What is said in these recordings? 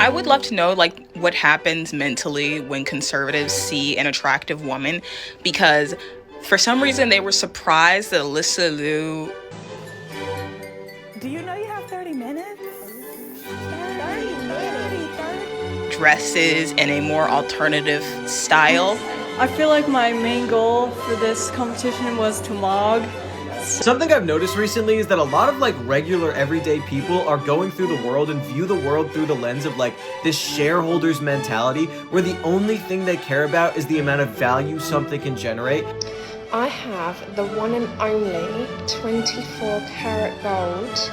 I would love to know like what happens mentally when conservatives see an attractive woman, because for some reason they were surprised that Alysa Liu Do you know you have 30 minutes? 30 dresses in a more alternative style. I feel like my main goal for this competition was to mog. Something I've noticed recently is that a lot of like regular everyday people are going through the world and view the world through the lens of like this shareholders mentality where the only thing they care about is the amount of value something can generate. I have the one and only 24 karat gold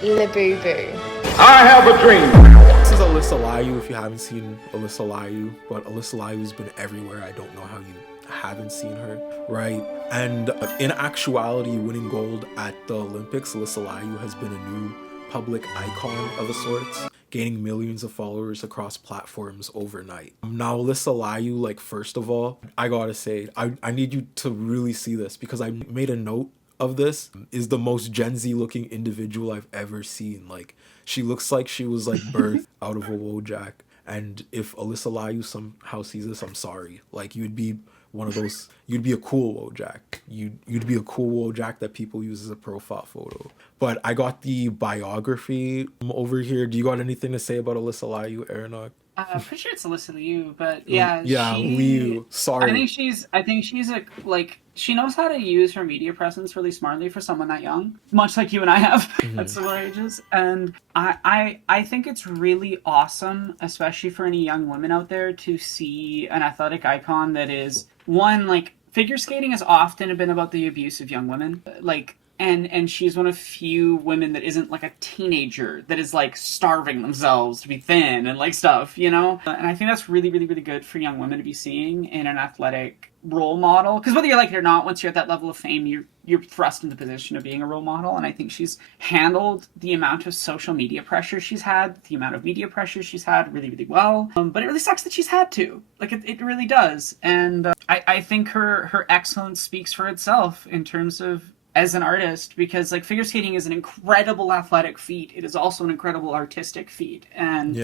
Labubu. I have a dream. This is Alysa Liu, if you haven't seen Alysa Liu, but Alysa Liu has been everywhere. I don't know how you haven't seen her, right? And in actuality, winning gold at the Olympics, Alysa Liu has been a new public icon of a sort, gaining millions of followers across platforms overnight. Now, Alysa Liu, like, first of all, I gotta say, I need you to really see this because I made a note of this, is the most Gen Z looking individual I've ever seen. Like, she looks like she was like birthed out of a Wojak. And if Alysa Liu somehow sees this, I'm sorry. Like, you'd be one of those, you'd be a cool Wojak. You'd be a cool Wojak that people use as a profile photo. But I got the biography over here. Do you got anything to say about Alysa Liu, Aranok? I'm pretty sure it's Alyssa Liu, but yeah, Liu. Sorry. I think she's a like she knows how to use her media presence really smartly for someone that young, much like you and I have at similar ages. And I think it's really awesome, especially for any young women out there, to see an athletic icon that is one like figure skating has often been about the abuse of young women, like. And she's one of few women that isn't like a teenager that is like starving themselves to be thin and like stuff, you know? And I think that's really, really, really good for young women to be seeing in an athletic role model. Because whether you like it or not, once you're at that level of fame, you're thrust into the position of being a role model. And I think she's handled the amount of social media pressure she's had, the amount of media pressure she's had really, really well. But it really sucks that she's had to. Like, it really does. And I think her excellence speaks for itself in terms of as an artist, because like figure skating is an incredible athletic feat. It is also an incredible artistic feat. And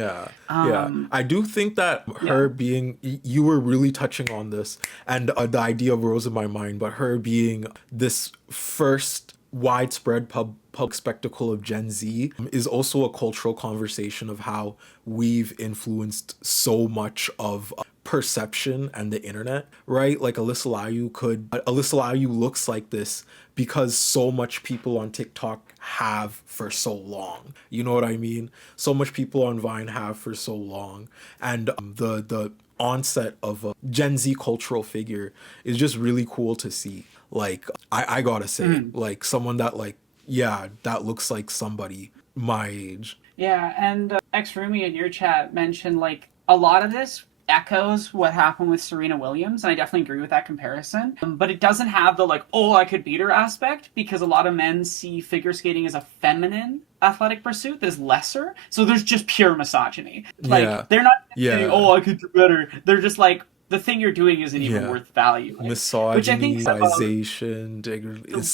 I do think that her being, you were really touching on this, and the idea rose in my mind, but her being this first widespread public spectacle of Gen Z is also a cultural conversation of how we've influenced so much of perception and the internet, right? Like Alysa Liu looks like this because so much people on TikTok have for so long. You know what I mean? So much people on Vine have for so long. And the onset of a Gen Z cultural figure is just really cool to see. Like, I gotta say, like someone that like, yeah, that looks like somebody my age. Yeah, and ex-roomie in your chat mentioned like a lot of this echoes what happened with Serena Williams, and I definitely agree with that comparison. But it doesn't have the like, oh, I could beat her aspect, because a lot of men see figure skating as a feminine athletic pursuit that is lesser. So there's just pure misogyny. Like, they're not saying, oh, I could do better. They're just like, the thing you're doing isn't even worth value. Like, misogyny, it's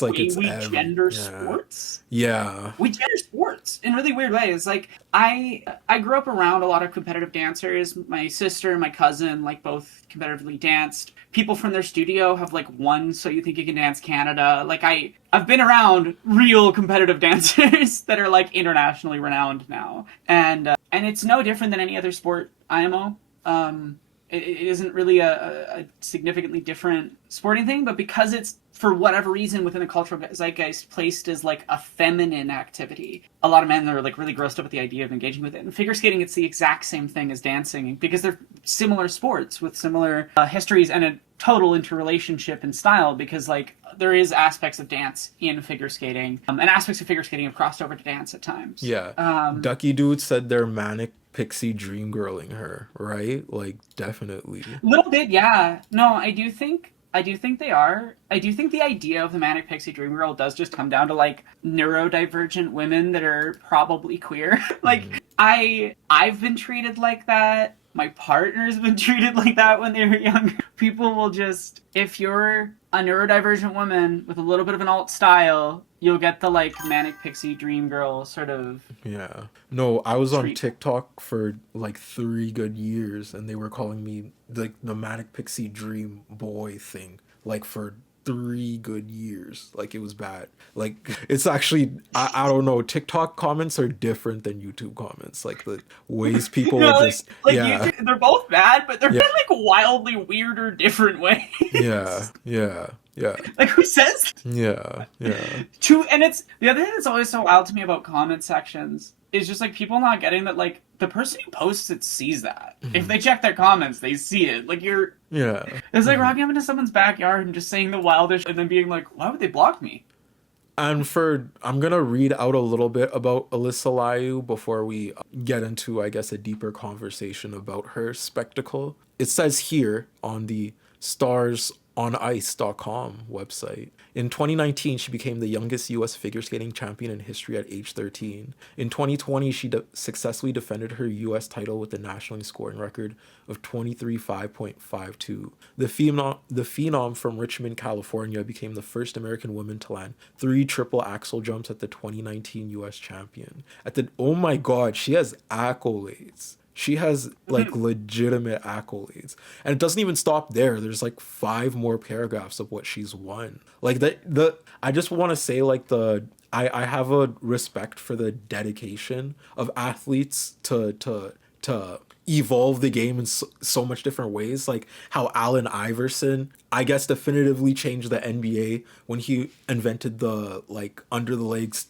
like it's we gender sports. Yeah, we gender sports in really weird ways. Like I grew up around a lot of competitive dancers. My sister and my cousin like both competitively danced. People from their studio have like won So You Think You Can Dance Canada. Like I've been around real competitive dancers that are like internationally renowned now, and it's no different than any other sport IMO. It isn't really a significantly different sporting thing, but because it's, for whatever reason, within the cultural zeitgeist, placed as like a feminine activity, a lot of men are like really grossed up at the idea of engaging with it. And figure skating, it's the exact same thing as dancing, because they're similar sports with similar histories and a total interrelationship in style, because like there is aspects of dance in figure skating, and aspects of figure skating have crossed over to dance at times. Ducky Dude said they're manic pixie dream girling her, right? Like, definitely a little bit. No, I do think they are. I do think the idea of the manic pixie dream girl does just come down to like neurodivergent women that are probably queer. Like I've been treated like that. My partner's been treated like that when they were younger. People will just, if you're a neurodivergent woman with a little bit of an alt style, you'll get the like manic pixie dream girl sort of. Yeah. No, I was on Treat. TikTok for like 3 good years, and they were calling me like the manic pixie dream boy thing, like for 3 good years. Like, it was bad. Like, it's actually, I don't know, TikTok comments are different than YouTube comments. Like, the ways people No, will like, just, like yeah, they're both bad, but they're Yeah. in like wildly weirder, different ways. yeah, yeah, yeah, Like, who says yeah, yeah. And it's the other thing that's always so wild to me about comment sections is just like people not getting that like the person who posts it sees that. If they check their comments, they see it. Like Yeah. it's like rocking up into someone's backyard and just saying the wildest and then being like, why would they block me? And I'm gonna read out a little bit about Alysa Liu before we get into, I guess, a deeper conversation about her spectacle. It says here on the StarsOnIce.com website, in 2019, she became the youngest U.S. figure skating champion in history at age 13. In 2020, she successfully defended her U.S. title with the national scoring record of 23.5.52. The phenom from Richmond, California, became the first American woman to land 3 triple axel jumps at the 2019 U.S. champion. Oh my God, she has accolades. She has like legitimate accolades, and it doesn't even stop there. There's like 5 more paragraphs of what she's won. Like I just want to say like I have a respect for the dedication of athletes to evolve the game in so much different ways. Like how Allen Iverson, I guess, definitively changed the NBA when he invented the like under the legs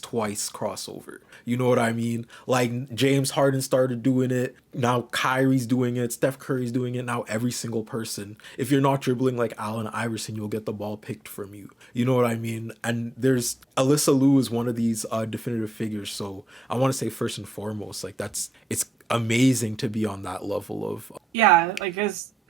twice crossover. You know what I mean? Like James Harden started doing it. Now Kyrie's doing it. Steph Curry's doing it. Now every single person. If you're not dribbling like Allen Iverson, you'll get the ball picked from you. You know what I mean? And Alysa Liu is one of these definitive figures. So I want to say first and foremost, like it's amazing to be on that level of Yeah, like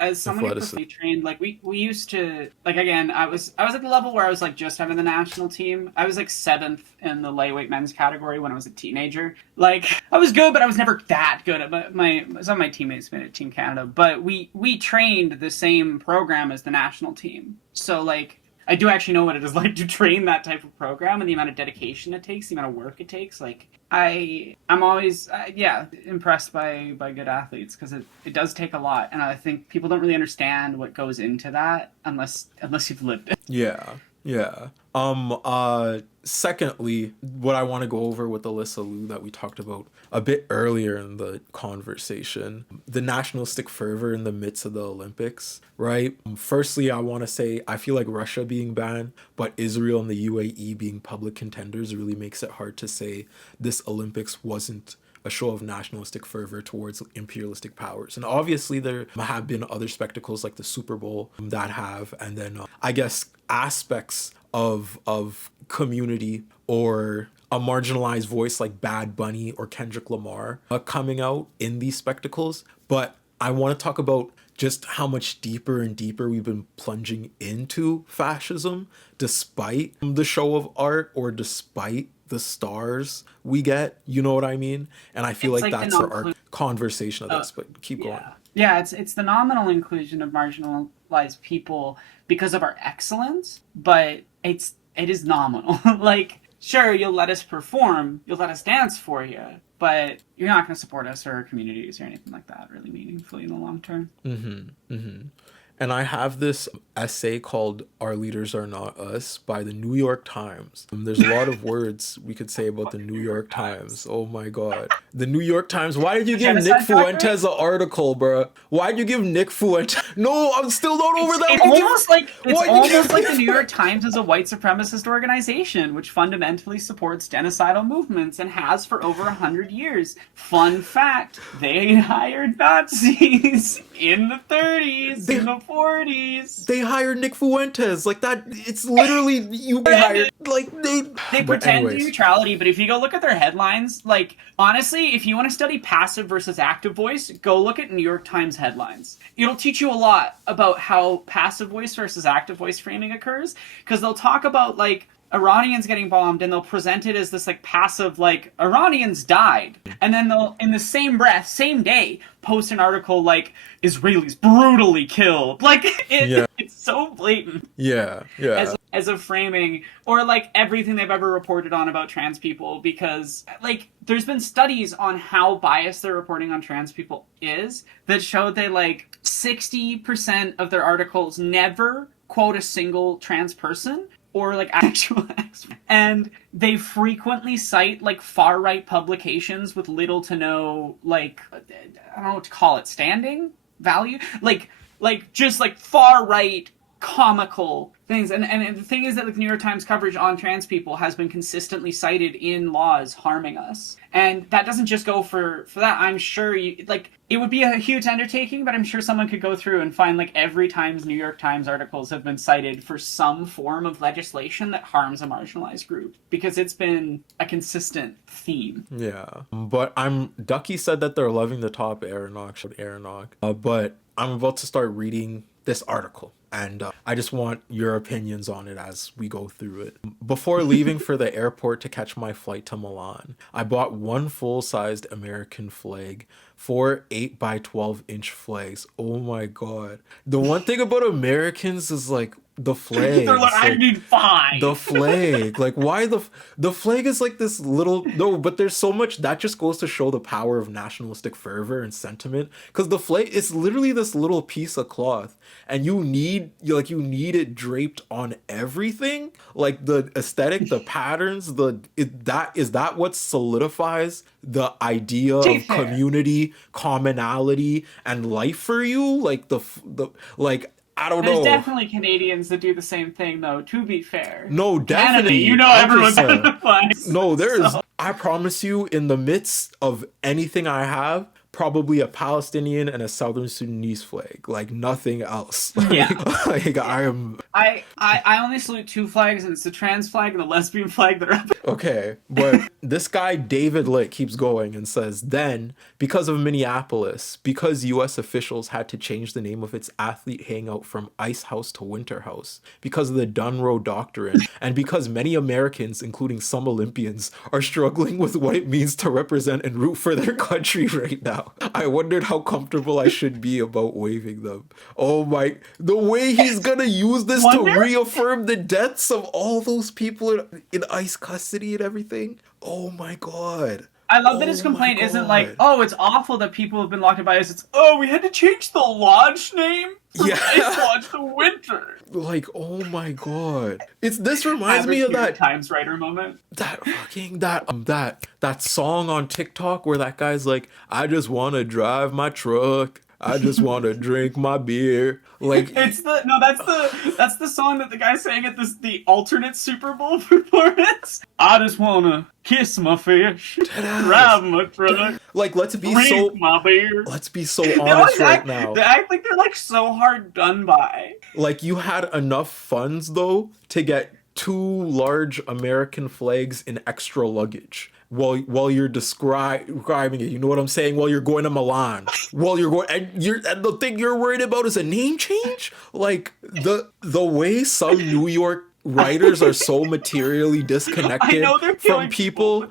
as someone who athleticism. professionally trained, like we used to, like, again, I was at the level where I was like just having the national team. I was like 7th in the lightweight men's category when I was a teenager. Like I was good, but I was never that good. Some of my teammates made it Team Canada, but we trained the same program as the national team. So like I do actually know what it is like to train that type of program and the amount of dedication it takes, the amount of work it takes. Like I'm always impressed by good athletes because it does take a lot, and I think people don't really understand what goes into that unless you've lived it. Yeah. Secondly, what I want to go over with Alysa Liu that we talked about a bit earlier in the conversation, the nationalistic fervor in the midst of the Olympics, right? Firstly, I want to say I feel like Russia being banned, but Israel and the UAE being public contenders really makes it hard to say this Olympics wasn't a show of nationalistic fervor towards imperialistic powers. And obviously there have been other spectacles like the Super Bowl that have, and then I guess aspects of community or a marginalized voice like Bad Bunny or Kendrick Lamar coming out in these spectacles. But I want to talk about just how much deeper and deeper we've been plunging into fascism despite the show of art or despite the stars we get, you know what I mean? And I feel like that's our conversation of this, but keep going. Yeah, it's the nominal inclusion of marginalized people because of our excellence, but it is nominal. Like, sure, you'll let us perform, you'll let us dance for you, but you're not going to support us or our communities or anything like that really meaningfully in the long term. And I have this essay called Our Leaders Are Not Us by the New York Times. There's a lot of words we could say about the New York Times. Oh my God. The New York Times. Why did you give Nick Fuentes an article, bro? Why did you give Nick Fuentes? No, I'm still not over that. It's almost like the New York Times is a white supremacist organization which fundamentally supports genocidal movements and has for over 100 years. Fun fact, they hired Nazis in the 30s, in the 40s. They hired Nick Fuentes. Like that, it's literally you hired. Like they pretend neutrality, but if you go look at their headlines, like honestly, if you want to study passive versus active voice, go look at New York Times headlines. It'll teach you a lot about how passive voice versus active voice framing occurs, because they'll talk about like Iranians getting bombed and they'll present it as this like passive, like Iranians died, and then they'll in the same breath, same day, post an article like Israelis brutally killed. Like it's so blatant. Yeah. as a framing, or like everything they've ever reported on about trans people, because like there's been studies on how biased their reporting on trans people is that show they like 60% of their articles never quote a single trans person or like actual experts. And they frequently cite like far right publications with little to no like, I don't know what to call it, standing value, like just like far right comical things. And the thing is that the New York Times coverage on trans people has been consistently cited in laws harming us. And that doesn't just go for that. I'm sure it would be a huge undertaking, but I'm sure someone could go through and find like every time's New York Times articles have been cited for some form of legislation that harms a marginalized group, because it's been a consistent theme. Yeah. But Ducky said that they're loving the top Aeronaut, but I'm about to start reading this article, and I just want your opinions on it as we go through it. Before leaving for the airport to catch my flight to Milan, I bought one full-sized American flag, 4 8x12-inch flags. Oh my god. The one thing about Americans is like the flag. They're like, I need 5. The flag. Like, why the flag is like this little... No, but there's so much... That just goes to show the power of nationalistic fervor and sentiment. Because the flag is literally this little piece of cloth. And you need it draped on everything. Like, the aesthetic, the patterns, is that what solidifies the idea of community, commonality, and life for you? Like, I don't know. There's definitely Canadians that do the same thing, though, to be fair. No, definitely. Canada, everyone's identifies. No, I promise you, in the midst of anything I have, probably a Palestinian and a Southern Sudanese flag, like nothing else. Yeah. I only salute 2 flags, and it's the trans flag and the lesbian flag that are up. Okay, but this guy David Litt keeps going and says, then, because of Minneapolis, because U.S. officials had to change the name of its athlete hangout from Ice House to Winter House, because of the Dunroe Doctrine, and because many Americans, including some Olympians, are struggling with what it means to represent and root for their country right now, I wondered how comfortable I should be about waving them. Oh my, the way he's gonna use this to reaffirm the deaths of all those people in ICE custody and everything. Oh my god. I love that his complaint isn't like, oh, it's awful that people have been locked up by ICE. It's, oh, we had to change the lodge name from Ice Lodge to Winter. Like, oh my god. This reminds me of that Times writer moment. That song on TikTok where that guy's like, I just want to drive my truck. I just want to drink my beer. Like, that's the song that the guy sang at the alternate Super Bowl performance. I just want to kiss my fish, drive my truck. Like, let's be so honest right now. They act like they're like so hard done by. Like, you had enough funds though to get 2 large American flags in extra luggage. While you're describing it, you know what I'm saying? While you're going to Milan, and the thing you're worried about is a name change. Like the way some New York writers are so materially disconnected from people.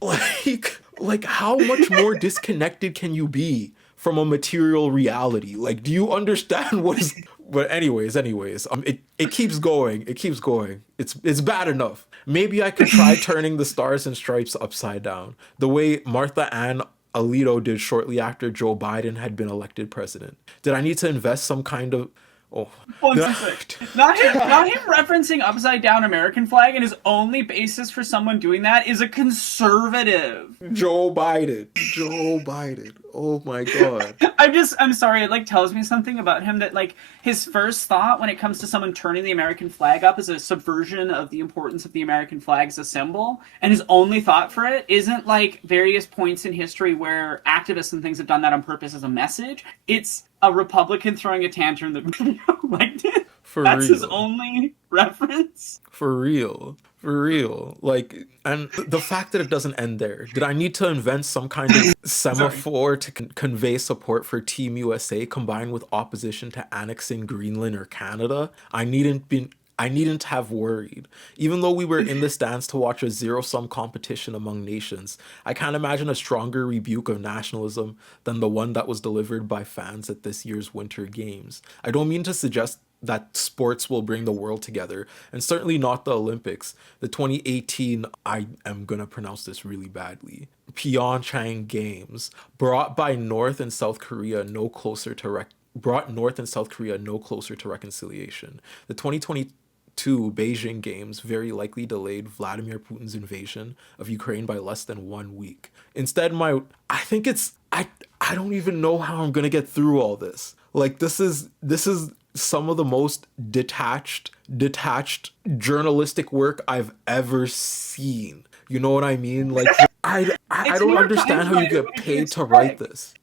Like how much more disconnected can you be from a material reality? Like, do you understand what is? But anyways, it keeps going. It's bad enough. Maybe I could try turning the Stars and Stripes upside down, the way Martha Ann Alito did shortly after Joe Biden had been elected president. Did I need to invest some kind of... Not him referencing upside down American flag, and his only basis for someone doing that is a conservative. Joe Biden. Oh my god. I'm sorry, it like tells me something about him that like his first thought when it comes to someone turning the American flag up is a subversion of the importance of the American flag as a symbol, and his only thought for it isn't like various points in history where activists and things have done that on purpose as a message. It's a Republican throwing a tantrum that liked it. That's his only reference. For real. Like, and the fact that it doesn't end there. Did I need to invent some kind of semaphore to convey support for Team USA combined with opposition to annexing Greenland or Canada? I needn't have worried. Even though we were in the stands to watch a zero-sum competition among nations, I can't imagine a stronger rebuke of nationalism than the one that was delivered by fans at this year's Winter Games. I don't mean to suggest that sports will bring the world together, and certainly not the Olympics. The 2018, I am gonna pronounce this really badly, Pyeongchang Games brought North and South Korea no closer to reconciliation. The 2022 Beijing Games very likely delayed Vladimir Putin's invasion of Ukraine by less than 1 week. Instead, I don't even know how I'm gonna get through all this. Like, this is some of the most detached journalistic work I've ever seen. You know what I mean? Like, I don't understand how you get paid to write this.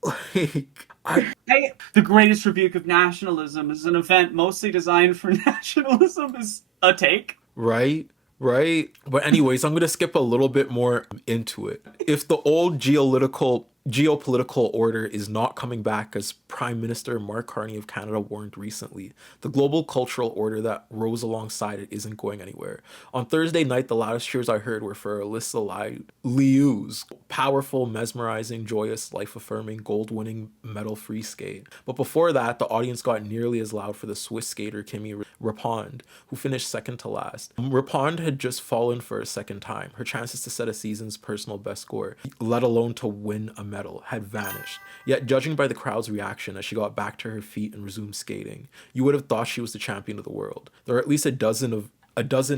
Like, the greatest rebuke of nationalism is an event mostly designed for nationalism is a take. Right? But anyways, I'm gonna skip a little bit more into it. If the old geopolitical order is not coming back, as Prime Minister Mark Carney of Canada warned recently, the global cultural order that rose alongside it isn't going anywhere. On Thursday night, the loudest cheers I heard were for Alysa Liu's powerful, mesmerizing, joyous, life-affirming, gold-winning, medal-free skate. But before that, the audience got nearly as loud for the Swiss skater Kimi Rapond, who finished second to last. Rapond had just fallen for a second time. Her chances to set a season's personal best score, let alone to win a medal, had vanished. Yet, judging by the crowd's reaction as she got back to her feet and resumed skating, you would have thought she was the champion of the world. There are at least a dozen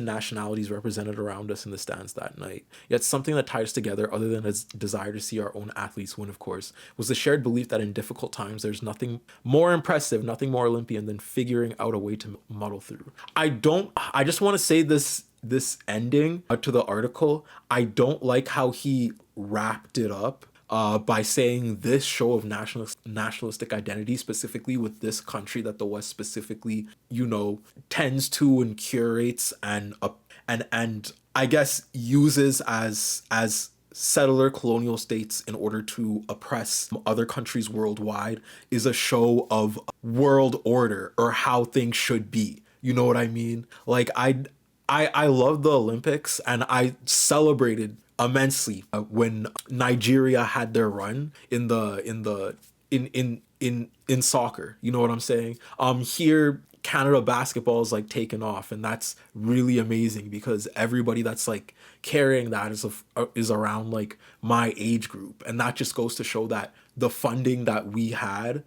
nationalities represented around us in the stands that night. Yet something that tied us together, other than a desire to see our own athletes win, of course, was the shared belief that in difficult times there's nothing more impressive, nothing more Olympian than figuring out a way to muddle through. I just want to say this ending to the article, I don't like how he wrapped it up by saying this show of nationalistic identity, specifically with this country that the West specifically, tends to and curates and I guess uses as settler colonial states in order to oppress other countries worldwide, is a show of world order or how things should be. You know what I mean? Like, I love the Olympics, and I celebrated immensely when Nigeria had their run in soccer. You know what I'm saying? Here Canada basketball is like taken off, and that's really amazing because everybody that's like carrying that is around like my age group, and that just goes to show that the funding that we had,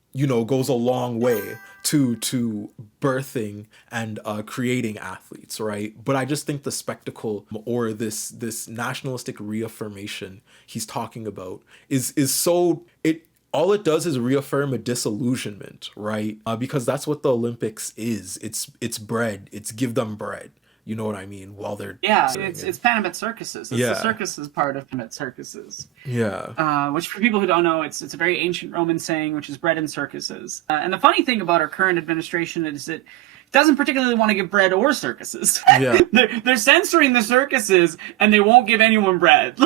goes a long way to birthing and creating athletes, right? But I just think the spectacle or this nationalistic reaffirmation he's talking about is so all it does is reaffirm a disillusionment, right? Because that's what the Olympics is. It's bread. It's give them bread. You know what I mean? While they're it's Panamint circuses. It's the circuses part of Panamint circuses. Yeah. Which for people who don't know, it's a very ancient Roman saying, which is bread and circuses. And the funny thing about our current administration is that it doesn't particularly want to give bread or circuses. Yeah. they're censoring the circuses, and they won't give anyone bread.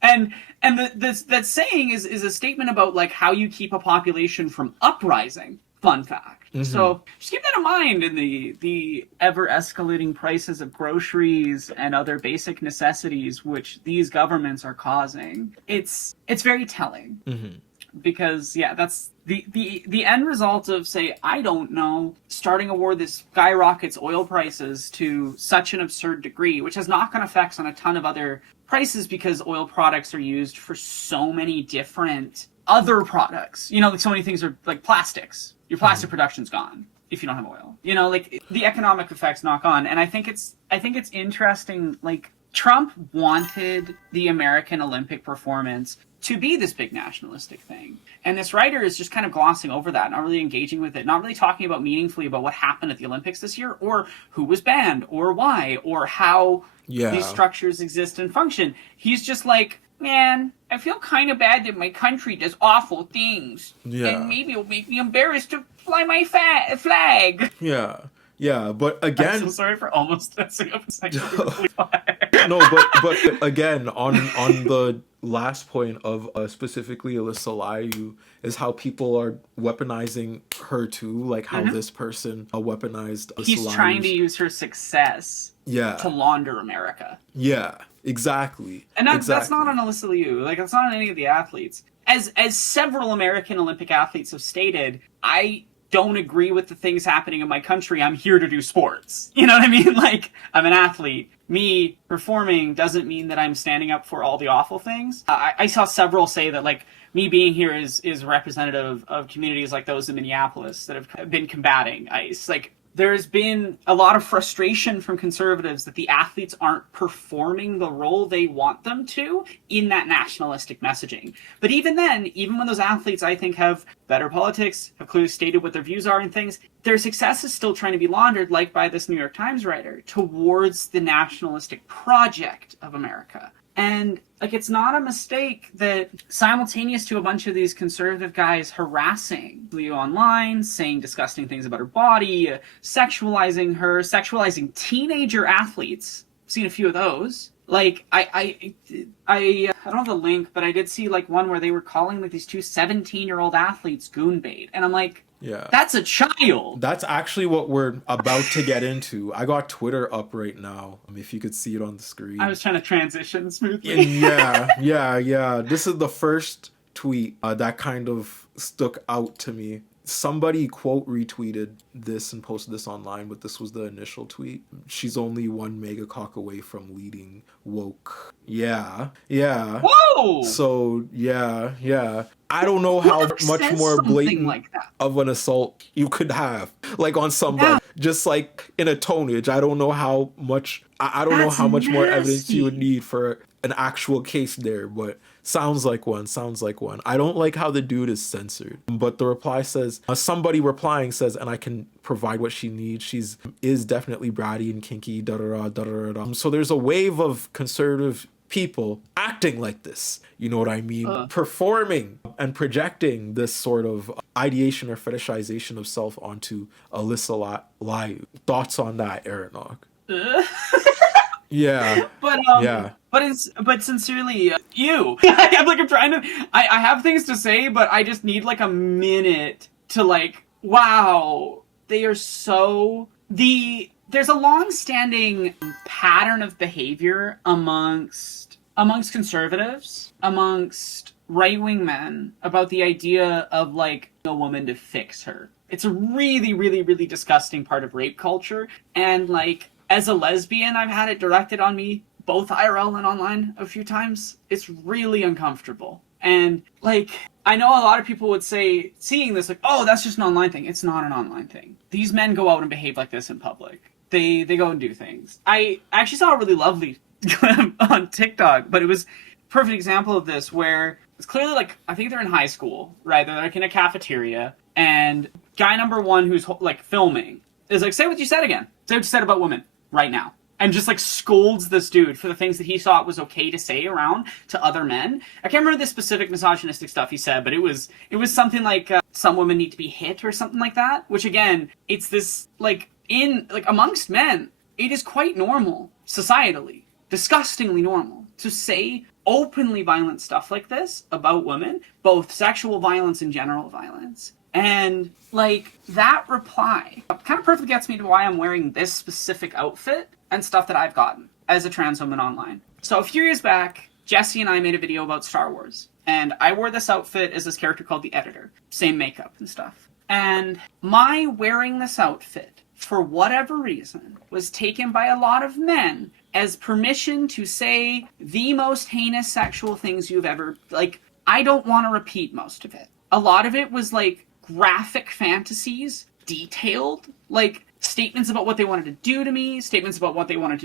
And that saying is a statement about like how you keep a population from uprising. Fun fact. Mm-hmm. So just keep that in mind in the ever escalating prices of groceries and other basic necessities which these governments are causing. It's very telling. Mm-hmm. Because that's the end result of, say, I don't know, starting a war that skyrockets oil prices to such an absurd degree, which has knock-on effects on a ton of other prices because oil products are used for so many different other products. Like so many things are like plastics. Your plastic production's gone if you don't have oil. Like the economic effects knock on. And I think it's interesting, like Trump wanted the American Olympic performance to be this big nationalistic thing. And this writer is just kind of glossing over that, not really engaging with it, not really talking about meaningfully about what happened at the Olympics this year, or who was banned, or why, or how these structures exist and function. He's just like, man, I feel kind of bad that my country does awful things. Yeah. And maybe it'll make me embarrassed to fly my flag. Yeah. Yeah, but again... I'm so sorry for almost messing up a sexual No, but again, on the last point of specifically Alysa Liu is how people are weaponizing her too, like how this person weaponized Alysa He's trying to use her success to launder America. Yeah, exactly. And that's not on Alysa Liu. Like, that's not on any of the athletes. As several American Olympic athletes have stated, don't agree with the things happening in my country, I'm here to do sports. You know what I mean? Like, I'm an athlete. Me performing doesn't mean that I'm standing up for all the awful things. I saw several say that, like, me being here is representative of communities like those in Minneapolis that have been combating ICE. Like, there's been a lot of frustration from conservatives that the athletes aren't performing the role they want them to in that nationalistic messaging. But even then, even when those athletes, I think, have better politics, have clearly stated what their views are and things, their success is still trying to be laundered, like by this New York Times writer, towards the nationalistic project of America. And, like, it's not a mistake that simultaneous to a bunch of these conservative guys harassing Liu online, saying disgusting things about her body, sexualizing her, sexualizing teenager athletes. I've seen a few of those. Like, I don't have the link, but I did see, like, one where they were calling, like, these two 17-year-old athletes goon bait. And I'm like, yeah, that's a child. That's actually what we're about to get into. I got Twitter up right now. If you could see it on the screen. I was trying to transition smoothly. Yeah. This is the first tweet that kind of stuck out to me. Somebody quote retweeted this and posted this online, but this was the initial tweet. She's only one megacock away from leading woke. Yeah. Whoa! So, yeah. I don't know how much more blatant like that of an assault you could have, like, on somebody, just like in a tonnage. I don't know how much, I don't know how much more evidence you would need for an actual case there, but sounds like one. I don't like how the dude is censored, but the reply says, somebody replying says, and I can provide what she needs. She's is definitely bratty and kinky, da-da-da. So there's a wave of conservative people acting like this, you know what I mean? Performing and projecting this sort of ideation or fetishization of self onto Alysa Liu. Thoughts on that, Aranok? Yeah. But sincerely, you. I'm trying to. I have things to say, but I just need like a minute to like. Wow, they are so There's a long-standing pattern of behavior amongst conservatives, amongst right-wing men, about the idea of like a woman to fix her. It's a really, really, really disgusting part of rape culture, and like, as a lesbian, I've had it directed on me, both IRL and online, a few times. It's really uncomfortable. And, like, I know a lot of people would say, seeing this, like, oh, that's just an online thing. It's not an online thing. These men go out and behave like this in public. They go and do things. I actually saw a really lovely clip on TikTok, but it was a perfect example of this, where it's clearly, like, I think they're in high school, right? They're, like, in a cafeteria, and guy number one who's, like, filming is like, say what you said again. Say what you said about women right now. And just like scolds this dude for the things that he thought was okay to say around to other men. I can't remember the specific misogynistic stuff he said, but it was something like some women need to be hit or something like that. Which again, it's this like amongst men, it is quite normal societally, disgustingly normal to say openly violent stuff like this about women, both sexual violence and general violence. And, like, that reply kind of perfectly gets me to why I'm wearing this specific outfit and stuff that I've gotten as a trans woman online. So a few years back, Jesse and I made a video about Star Wars. And I wore this outfit as this character called the Editor. Same makeup and stuff. And my wearing this outfit, for whatever reason, was taken by a lot of men as permission to say the most heinous sexual things you've ever... Like, I don't want to repeat most of it. A lot of it was, like, graphic fantasies, detailed, like statements about what they wanted to do to me, statements about what they wanted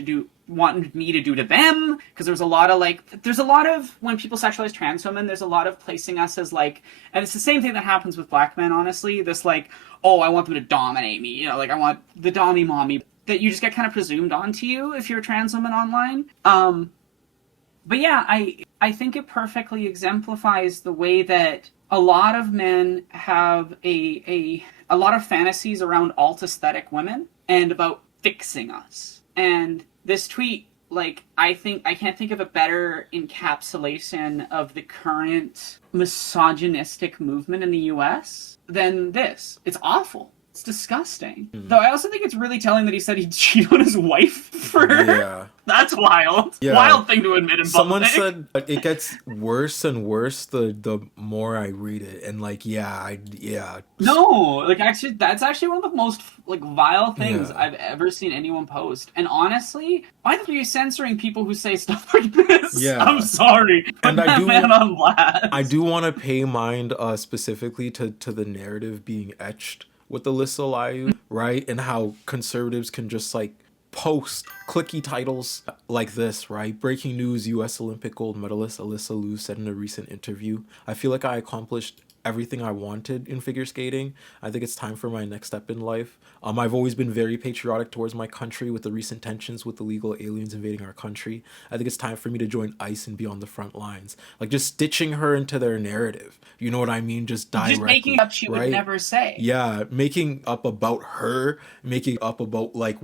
me to do to them, because there's a lot of when people sexualize trans women, there's a lot of placing us as like, and it's the same thing that happens with black men, honestly, this like, oh, I want them to dominate me, you know, like I want the dommy mommy, that you just get kind of presumed onto you if you're a trans woman online. But yeah, I think it perfectly exemplifies the way that a lot of men have a lot of fantasies around alt aesthetic women and about fixing us. And this tweet, like, I can't think of a better encapsulation of the current misogynistic movement in the US than this. It's awful. It's disgusting. Though I also think it's really telling that he said he'd cheat on his wife for her. Yeah. That's wild. Yeah. Wild thing to admit in Someone public. said it gets worse and worse the more I read it, and like No, like actually, that's actually one of the most like vile things Yeah. I've ever seen anyone post. And honestly, why are you censoring people who say stuff like this? Yeah. I'm sorry. Put And I that do- man on blast. I do want to pay mind specifically to the narrative being etched with Alysa Liu, right? And how conservatives can just like post clicky titles like this, right? Breaking news: U.S. Olympic gold medalist Alysa Liu said in a recent interview, "I feel like I accomplished everything I wanted in figure skating. I think it's time for my next step in life. I've always been very patriotic towards my country. With the recent tensions with illegal aliens invading our country, I think it's time for me to join ICE and be on the front lines." Like just stitching her into their narrative. You know what I mean? Just directly. Just making up she would never say. Yeah, making up about her, making up about like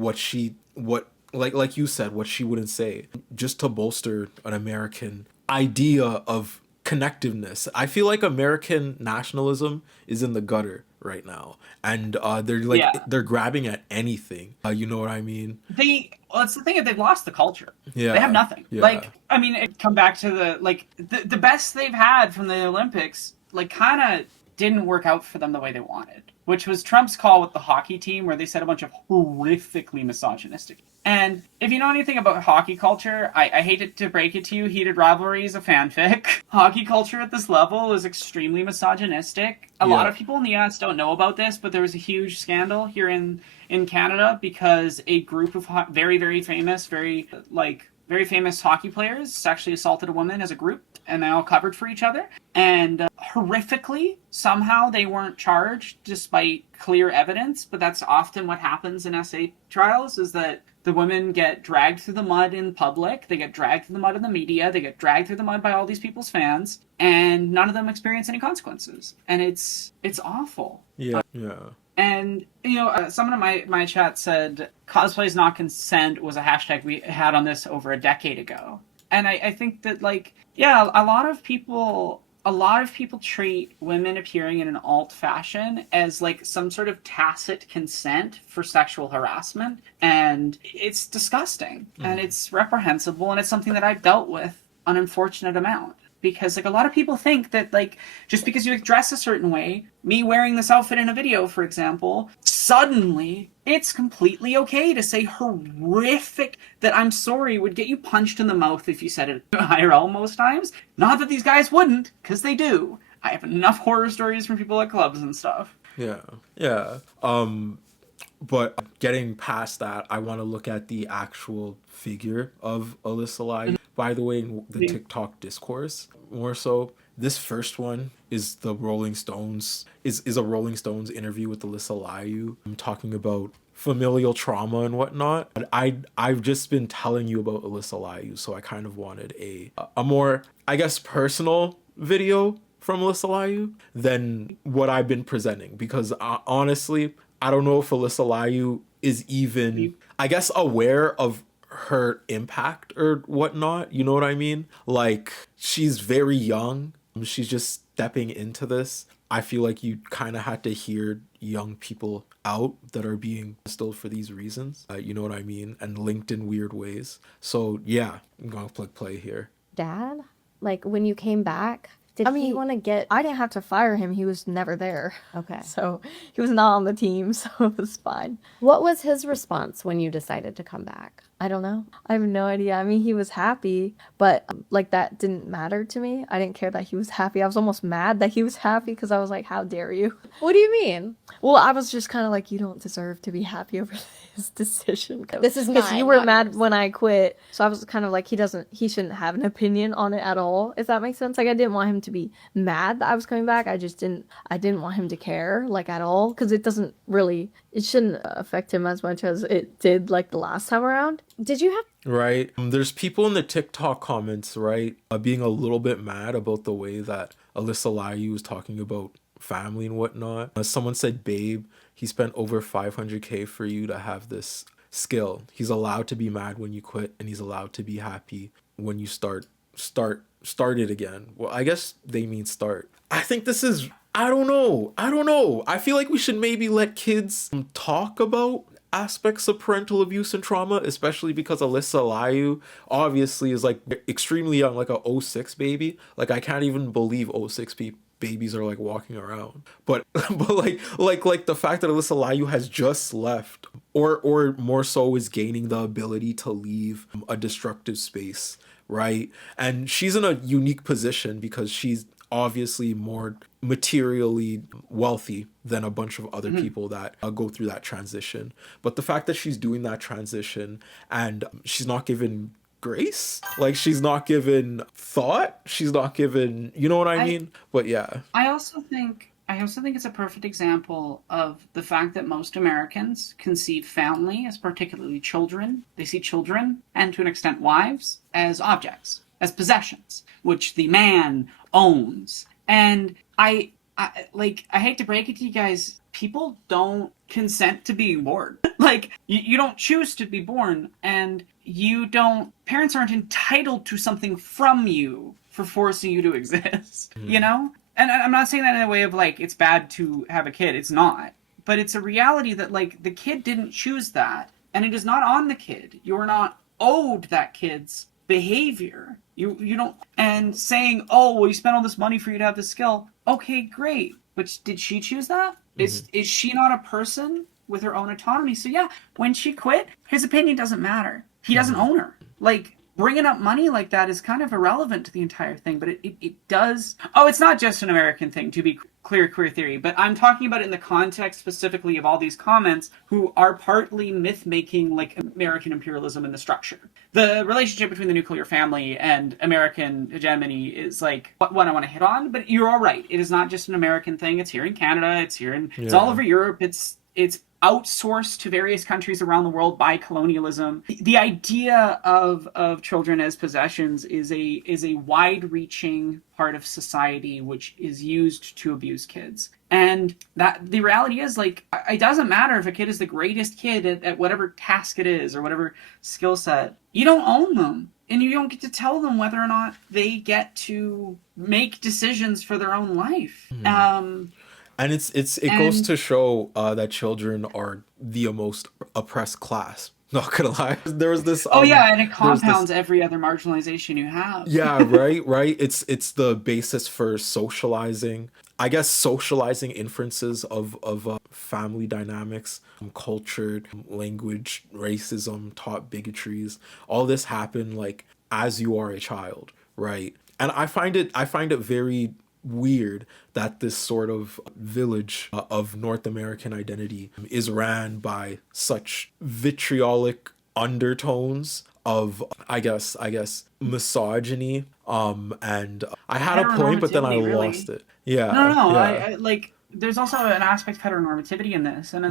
like you said, what she wouldn't say, just to bolster an American idea of connectiveness. I feel like American nationalism is in the gutter right now, and they're grabbing at anything. You know what I mean? Well, it's the thing, they've lost the culture. Yeah. They have nothing. Yeah. Like, I mean, come back to the best they've had from the Olympics, like, kind of didn't work out for them the way they wanted, which was Trump's call with the hockey team, where they said a bunch of horrifically misogynistic. And if you know anything about hockey culture, I hate it to break it to you, heated rivalry is a fanfic. Hockey culture at this level is extremely misogynistic. A lot of people in the US don't know about this, but there was a huge scandal here in Canada because a group of very, very famous, very famous hockey players sexually assaulted a woman as a group, and they all covered for each other. And horrifically, somehow they weren't charged despite clear evidence, but that's often what happens in SA trials, is that the women get dragged through the mud in public, they get dragged through the mud in the media, they get dragged through the mud by all these people's fans, and none of them experience any consequences. And it's awful. Yeah. And, you know, someone in my chat said, "Cosplay is not consent" was a hashtag we had on this over a decade ago. And I think that, like, yeah, a lot of people treat women appearing in an alt fashion as, like, some sort of tacit consent for sexual harassment. And it's disgusting. And it's reprehensible. And it's something that I've dealt with an unfortunate amount. Because, like, a lot of people think that, like, just because you dress a certain way, me wearing this outfit in a video, for example, suddenly it's completely okay to say horrific that I'm sorry would get you punched in the mouth if you said it IRL most times. Not that these guys wouldn't, because they do. I have enough horror stories from people at clubs and stuff. Yeah. But getting past that, I want to look at the actual figure of Alysa Liu. By the way, in the TikTok discourse, more so, this first one is the Rolling Stones, is a Rolling Stones interview with Alysa Liu. I'm talking about familial trauma and whatnot. But I've just been telling you about Alysa Liu, so I kind of wanted a more, I guess, personal video from Alysa Liu than what I've been presenting, because honestly, I don't know if Alysa Liu is even, I guess, aware of her impact or whatnot. You know what I mean? Like, she's very young. She's just stepping into this. I feel like you kind of had to hear young people out that are being instilled for these reasons. You know what I mean? And linked in weird ways. So yeah, I'm going to click play here. Dad, like when you came back, did he want to get... I didn't have to fire him. He was never there. Okay. So he was not on the team, so it was fine. What was his response when you decided to come back? I don't know. I have no idea. I mean, he was happy, but like that didn't matter to me. I didn't care that he was happy. I was almost mad that he was happy because I was like, how dare you? What do you mean? Well, I was just kind of like, you don't deserve to be happy over his decision. This is because not... you were mad when I quit. So I was kind of like, he shouldn't have an opinion on it at all, if that makes sense. Like, I didn't want him to be mad that I was coming back. I didn't want him to care, like, at all, because it shouldn't affect him as much as it did, like, the last time around. Did you have... Right. There's people in the TikTok comments, right, being a little bit mad about the way that Alysa Liu was talking about family and whatnot. Someone said, "Babe, he spent over $500K for you to have this skill. He's allowed to be mad when you quit, and he's allowed to be happy when you start it again." Well, I guess they mean start. I think this is I don't know. I don't know. I feel like we should maybe let kids talk about aspects of parental abuse and trauma, especially because Alysa Liu obviously is like extremely young, like a '06 baby. Like I can't even believe '06 babies are like walking around. But but like the fact that Alysa Liu has just left, or more so is gaining the ability to leave a destructive space, right? And she's in a unique position because she's obviously more materially wealthy than a bunch of other people that go through that transition. But the fact that she's doing that transition and she's not given grace, like she's not given thought, she's not given, you know what I mean? But yeah. I also think it's a perfect example of the fact that most Americans conceive family as particularly children. They see children, and to an extent wives, as objects, as possessions, which the man owns. And I hate to break it to you guys, people don't consent to being born. Like, you don't choose to be born, and parents aren't entitled to something from you for forcing you to exist, you know? And I'm not saying that in a way of, like, it's bad to have a kid. It's not. But it's a reality that, like, the kid didn't choose that, and it is not on the kid. You're not owed that kid's behavior. You don't, and saying, oh, well, you spent all this money for you to have this skill. Okay, great. But did she choose that? Is she not a person with her own autonomy? So yeah, when she quit, his opinion doesn't matter. He doesn't own her. Like, bringing up money like that is kind of irrelevant to the entire thing, but it does. Oh, it's not just an American thing, to be clear, queer theory, but I'm talking about it in the context specifically of all these comments who are partly myth-making, like American imperialism in the structure. The relationship between the nuclear family and American hegemony is like what I want to hit on, but you're all right. It is not just an American thing. It's here in Canada. It's all over Europe. It's outsourced to various countries around the world by colonialism. The idea of children as possessions is a wide-reaching part of society which is used to abuse kids. And that the reality is, like, it doesn't matter if a kid is the greatest kid at whatever task it is or whatever skill set. You don't own them. And you don't get to tell them whether or not they get to make decisions for their own life. And it goes to show that children are the most oppressed class. Not gonna lie, there was this. And it compounds every other marginalization you have. Yeah, right. It's the basis for socializing. I guess socializing inferences of family dynamics, culture, language, racism, taught bigotries. All this happen like as you are a child, right? And I find it very weird that this sort of village of North American identity is ran by such vitriolic undertones of I guess misogyny, and I had a point but then I lost it. Yeah. No. Yeah. I like there's also an aspect of heteronormativity in this and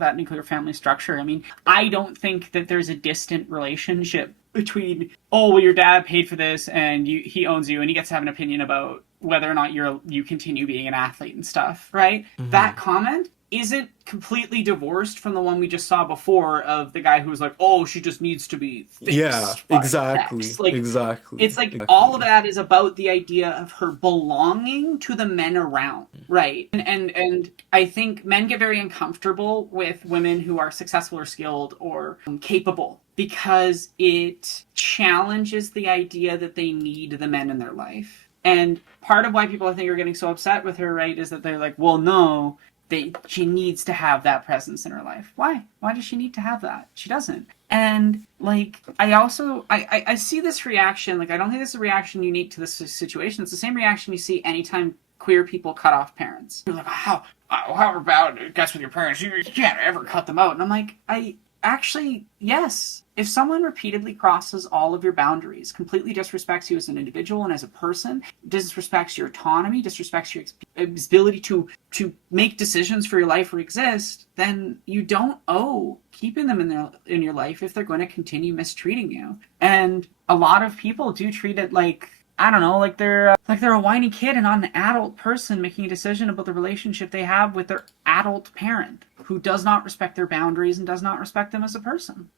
that nuclear family structure. I mean, I don't think that there's a distant relationship between, oh, well, your dad paid for this and he owns you and he gets to have an opinion about whether or not you continue being an athlete and stuff, right? That comment isn't completely divorced from the one we just saw before of the guy who was like, oh, she just needs to be fixed. Yeah, exactly. Exactly. It's like all of that is about the idea of her belonging to the men around, right? And I think men get very uncomfortable with women who are successful or skilled or capable because it challenges the idea that they need the men in their life. And part of why people, I think, are getting so upset with her, right, is that they're like, well, no, she needs to have that presence in her life. Why? Why does she need to have that? She doesn't. And, like, I see this reaction, like, I don't think this is a reaction unique to this situation. It's the same reaction you see anytime queer people cut off parents. You're like, how about it gets with your parents? You can't ever cut them out. And I'm like, actually, yes. If someone repeatedly crosses all of your boundaries, completely disrespects you as an individual and as a person, disrespects your autonomy, disrespects your ability to make decisions for your life or exist, then you don't owe keeping them in your life if they're going to continue mistreating you. And a lot of people do treat it like, I don't know, like they're a whiny kid and not an adult person making a decision about the relationship they have with their adult parent who does not respect their boundaries and does not respect them as a person.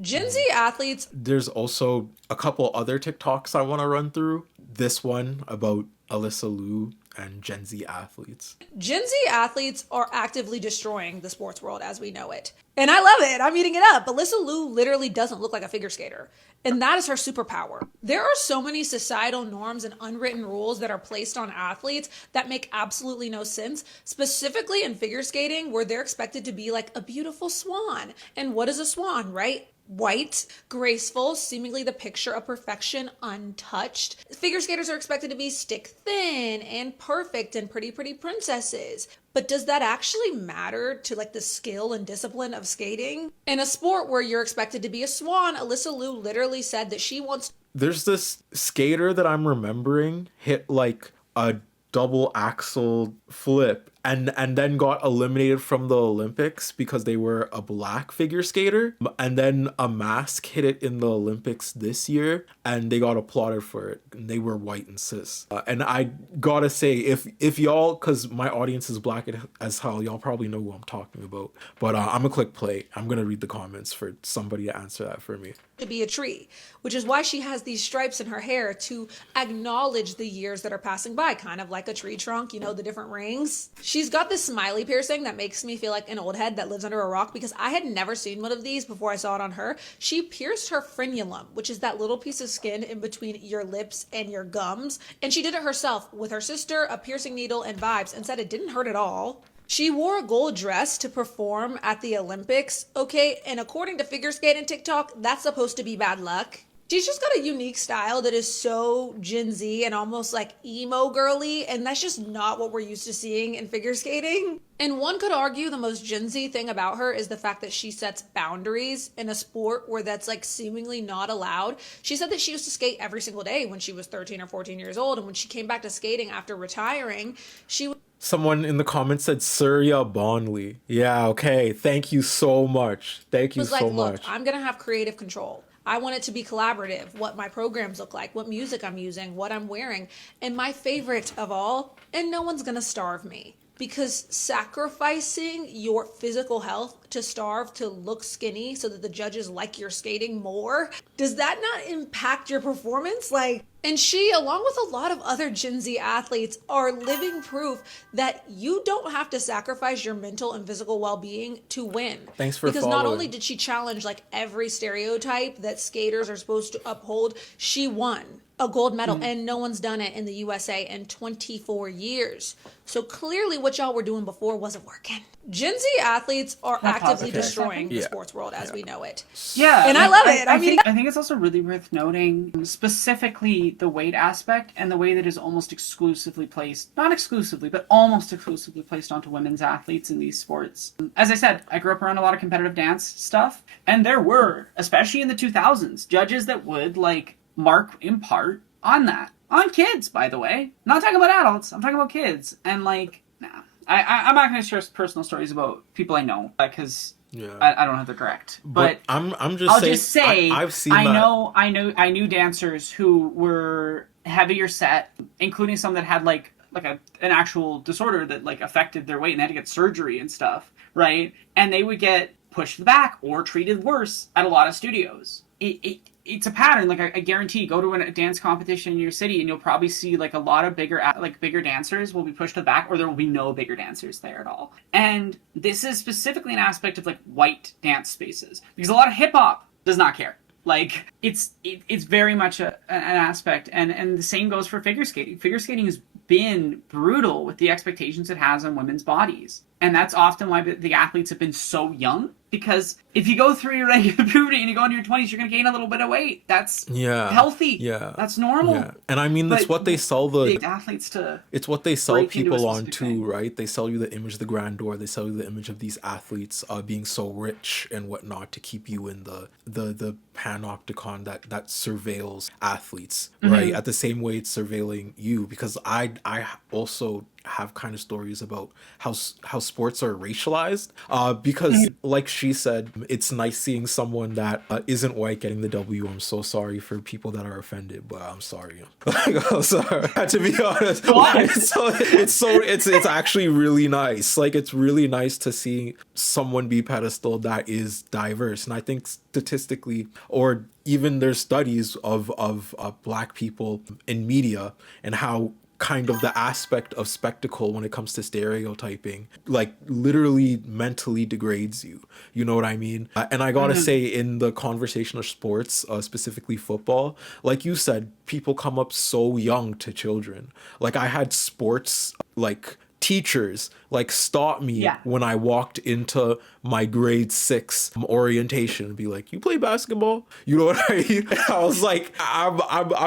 Gen Z athletes. There's also a couple other TikToks I want to run through. This one about Alysa Liu and Gen Z athletes. Gen Z athletes are actively destroying the sports world as we know it. And I love it. I'm eating it up. Alysa Liu literally doesn't look like a figure skater. And that is her superpower. There are so many societal norms and unwritten rules that are placed on athletes that make absolutely no sense, specifically in figure skating, where they're expected to be like a beautiful swan. And what is a swan, right? White, graceful, seemingly the picture of perfection, untouched. Figure skaters are expected to be stick thin and perfect and pretty princesses. But does that actually matter to like the skill and discipline of skating? In a sport where you're expected to be a swan, Alysa Liu literally said that she wants... There's this skater that I'm remembering hit like a double axel flip and then got eliminated from the Olympics because they were a black figure skater, and then a mask hit it in the Olympics this year and they got applauded for it, and they were white and cis. And I gotta say, if y'all, because my audience is black as hell, y'all probably know who I'm talking about, but I'm gonna click play. I'm gonna read the comments for somebody to answer that for me. To be a tree, which is why she has these stripes in her hair to acknowledge the years that are passing by, kind of like a tree trunk, you know, the different rings. She's got this smiley piercing that makes me feel like an old head that lives under a rock, because I had never seen one of these before I saw it on her. She pierced her frenulum, which is that little piece of skin in between your lips and your gums, and she did it herself with her sister, a piercing needle, and vibes, and said it didn't hurt at all. She wore a gold dress to perform at the Olympics, okay? And according to figure skating TikTok, that's supposed to be bad luck. She's just got a unique style that is so Gen Z and almost like emo girly, and that's just not what we're used to seeing in figure skating. And one could argue the most Gen Z thing about her is the fact that she sets boundaries in a sport where that's like seemingly not allowed. She said that she used to skate every single day when she was 13 or 14 years old, and when she came back to skating after retiring, she... Someone in the comments said Surya Bondley. Yeah, okay. Thank you so much. Thank you so much. Look, I'm going to have creative control. I want it to be collaborative, what my programs look like, what music I'm using, what I'm wearing. And my favorite of all, and no one's going to starve me. Because sacrificing your physical health to starve to look skinny so that the judges like your skating more, does that not impact your performance? And she, along with a lot of other Gen Z athletes, are living proof that you don't have to sacrifice your mental and physical well-being to win. Thanks for Because following. not only did she challenge like every stereotype that skaters are supposed to uphold, she won a gold medal, and no one's done it in the USA in 24 years. So clearly what y'all were doing before wasn't working. Gen Z athletes are actively destroying the sports world as we know it. Yeah. And I love it. I think it's also really worth noting specifically the weight aspect and the way that is almost exclusively placed, not exclusively, but almost exclusively placed onto women's athletes in these sports. As I said, I grew up around a lot of competitive dance stuff, and there were, especially in the 2000s, judges that would like mark in part on that. On kids, by the way. Not talking about adults, I'm talking about kids. And like, nah. I'm not going to share personal stories about people I know, because I don't have the correct. But I'm just I'll saying, just say, I've seen I knew dancers who were heavier set, including some that had like an actual disorder that like affected their weight and they had to get surgery and stuff, right? And they would get pushed back or treated worse at a lot of studios. It's a pattern. Like I guarantee, go to a dance competition in your city and you'll probably see like a lot of bigger dancers will be pushed to the back, or there will be no bigger dancers there at all. And this is specifically an aspect of like white dance spaces, because a lot of hip hop does not care. Like it's very much an aspect, and the same goes for figure skating. Figure skating has been brutal with the expectations it has on women's bodies. And that's often why the athletes have been so young, because if you go through your regular puberty and you go into your 20s, you're going to gain a little bit of weight. That's healthy. Yeah. That's normal. Yeah. And I mean, that's what they sell the athletes to. It's what they sell people on too, thing. right? They sell you the image of the grandeur. They sell you the image of these athletes being so rich and whatnot to keep you in the panopticon that surveils athletes, right? At the same way it's surveilling you, because I also have kind of stories about how sports are racialized, because like she said, it's nice seeing someone that isn't white getting the W. I'm so sorry for people that are offended, but I'm sorry. I'm sorry. To be honest, it's actually really nice. Like, it's really nice to see someone be pedestaled that is diverse. And I think statistically, or even there's studies of black people in media and how kind of the aspect of spectacle when it comes to stereotyping, like literally mentally degrades you. You know what I mean? And I gotta say, in the conversation of sports, specifically football, like you said, people come up so young to children. Like I had sports, like teachers like stop me when I walked into my grade 6 orientation and be like, you play basketball? You know what I mean? And I was like, I'm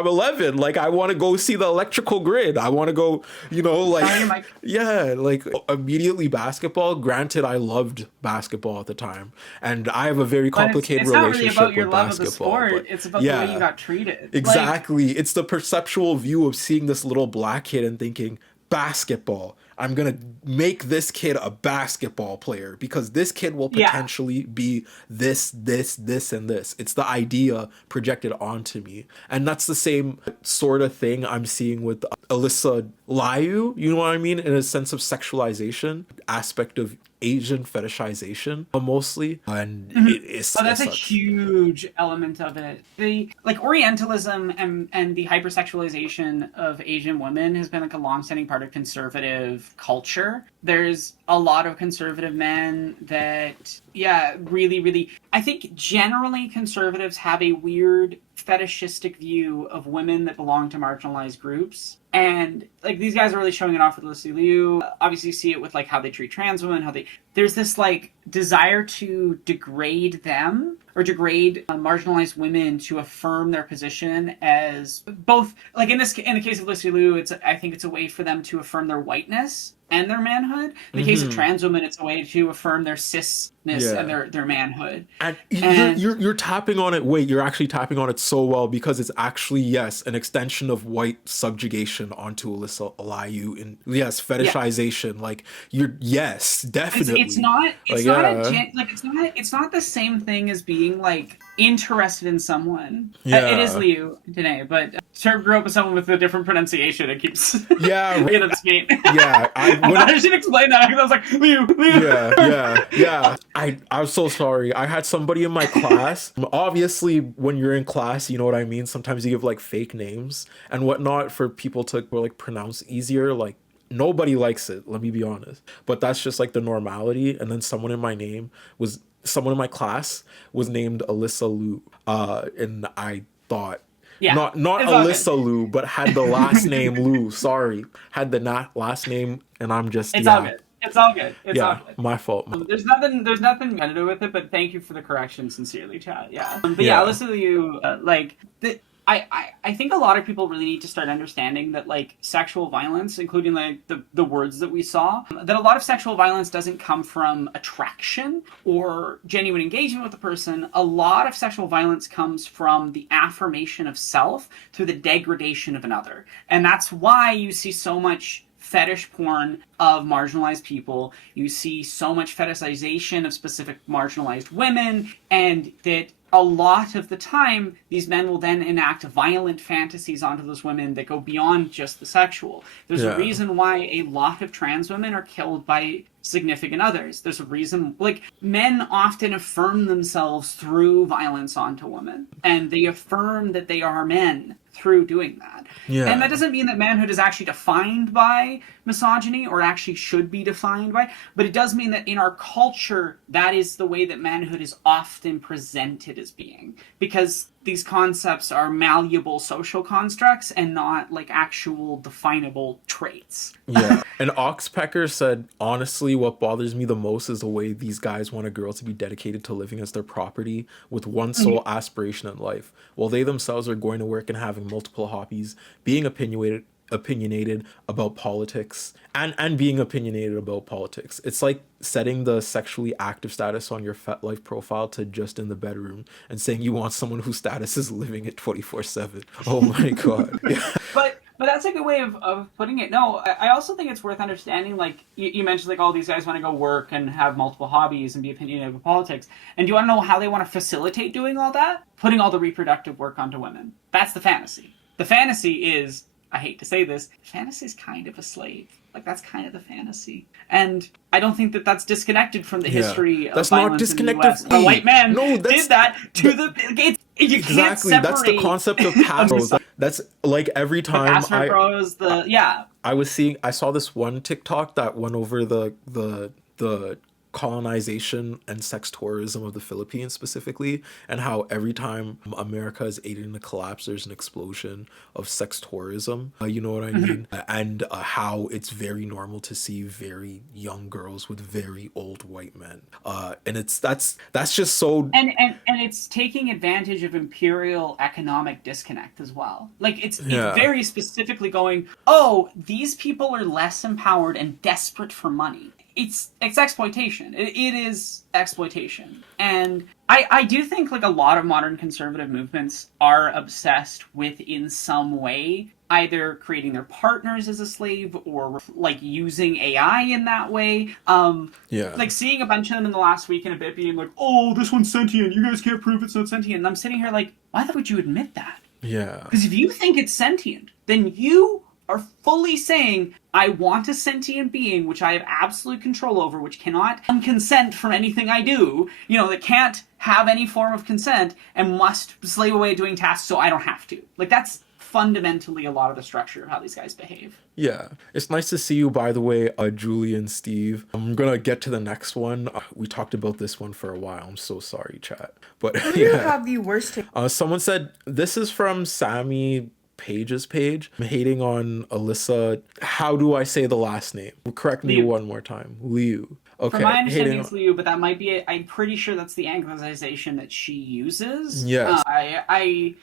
11. Like, I want to go see the electrical grid. I want to go, you know, like, yeah, like immediately basketball. Granted, I loved basketball at the time, and I have a very complicated relationship really about your with love basketball. Of the sport. It's about the way you got treated. Exactly. Like, it's the perceptual view of seeing this little black kid and thinking, basketball. I'm going to make this kid a basketball player because this kid will potentially be this, and this. It's the idea projected onto me. And that's the same sort of thing I'm seeing with Alysa Liu, you know what I mean? In a sense of sexualization, aspect of Asian fetishization, mostly. And that's a huge element of it. The like Orientalism and the hypersexualization of Asian women has been like a long-standing part of conservative culture. There's a lot of conservative men that, really, I think generally conservatives have a weird fetishistic view of women that belong to marginalized groups. And like these guys are really showing it off with Alysa Liu. Obviously you see it with like how they treat trans women, there's this like desire to degrade them or degrade marginalized women to affirm their position as both, like in the case of Alysa Liu, I think it's a way for them to affirm their whiteness and their manhood. In the case of trans women, it's a way to affirm their cisness and their manhood. And you're tapping on it. Wait, you're actually tapping on it so well because it's actually, yes, an extension of white subjugation onto Alysa Liu and fetishization. Like yes, definitely. It's not the same thing as being like interested in someone. It is Liu today, but Serb grew up with someone with a different pronunciation. It keeps I should explain that because I was like Liu. I'm so sorry. I had somebody in my class. Obviously, when you're in class, you know what I mean. Sometimes you give like fake names and whatnot for people to like pronounce easier. Like nobody likes it. Let me be honest. But that's just like the normality. And then someone in my class was named Alysa Liu, and I thought. Not Alysa Liu, but had the last name Liu. Sorry, had the last name, and I'm just. It's all good. It's all good. It's all good. My fault. There's nothing to do with it, but thank you for the correction, sincerely, Chad. Alysa Liu, I think a lot of people really need to start understanding that like sexual violence, including like the words that we saw, that a lot of sexual violence doesn't come from attraction or genuine engagement with the person. A lot of sexual violence comes from the affirmation of self through the degradation of another. And that's why you see so much fetish porn of marginalized people. You see so much fetishization of specific marginalized women, and that a lot of the time, these men will then enact violent fantasies onto those women that go beyond just the sexual. There's a reason why a lot of trans women are killed by significant others. There's a reason, like, men often affirm themselves through violence onto women, and they affirm that they are men through doing that. And that doesn't mean that manhood is actually defined by misogyny or actually should be defined by, but it does mean that in our culture, that is the way that manhood is often presented as being, because these concepts are malleable social constructs and not like actual definable traits. And Oxpecker said, honestly, what bothers me the most is the way these guys want a girl to be dedicated to living as their property with one sole aspiration in life, while they themselves are going to work and having multiple hobbies, being opinionated about politics and being opinionated about politics. It's like setting the sexually active status on your FetLife profile to just in the bedroom and saying you want someone whose status is living it 24/7. Oh my god. But that's a good way of putting it. No, I also think it's worth understanding, like, you mentioned, like, all these guys want to go work and have multiple hobbies and be opinionated about politics. And do you want to know how they want to facilitate doing all that? Putting all the reproductive work onto women. That's the fantasy. The fantasy is, I hate to say this, fantasy is kind of a slave. Like, that's kind of the fantasy. And I don't think that that's disconnected from the history of violence in the US. The white men did that to the... You can't separate... That's the concept of power. That's like every The time password bros, I saw this one TikTok that went over the colonization and sex tourism of the Philippines specifically, and how every time America is aided in the collapse, there's an explosion of sex tourism. You know what I mean? And how it's very normal to see very young girls with very old white men. And that's just so. And it's taking advantage of imperial economic disconnect as well. Like it's very specifically going, oh, these people are less empowered and desperate for money. It's exploitation. It is exploitation. And I do think like a lot of modern conservative movements are obsessed with, in some way, either creating their partners as a slave or like using AI in that way. Like seeing a bunch of them in the last week and a bit being like, oh, this one's sentient. You guys can't prove it's not sentient. And I'm sitting here like, why would you admit that? Yeah. Because if you think it's sentient, then you are fully saying, I want a sentient being which I have absolute control over, which cannot consent from anything I do, that can't have any form of consent and must slave away doing tasks so I don't have to. Like, that's fundamentally a lot of the structure of how these guys behave. Yeah. It's nice to see you, by the way, Julie and Steve. I'm gonna get to the next one. We talked about this one for a while. I'm so sorry, chat. But Who do you have the worst take? Someone said, this is from Sammy Page's page. I'm hating on Alysa. How do I say the last name? Correct me one more time. Liu. Okay. From my understanding, it's Liu, but that might be. I'm pretty sure that's the anglicization that she uses. Yes. I'm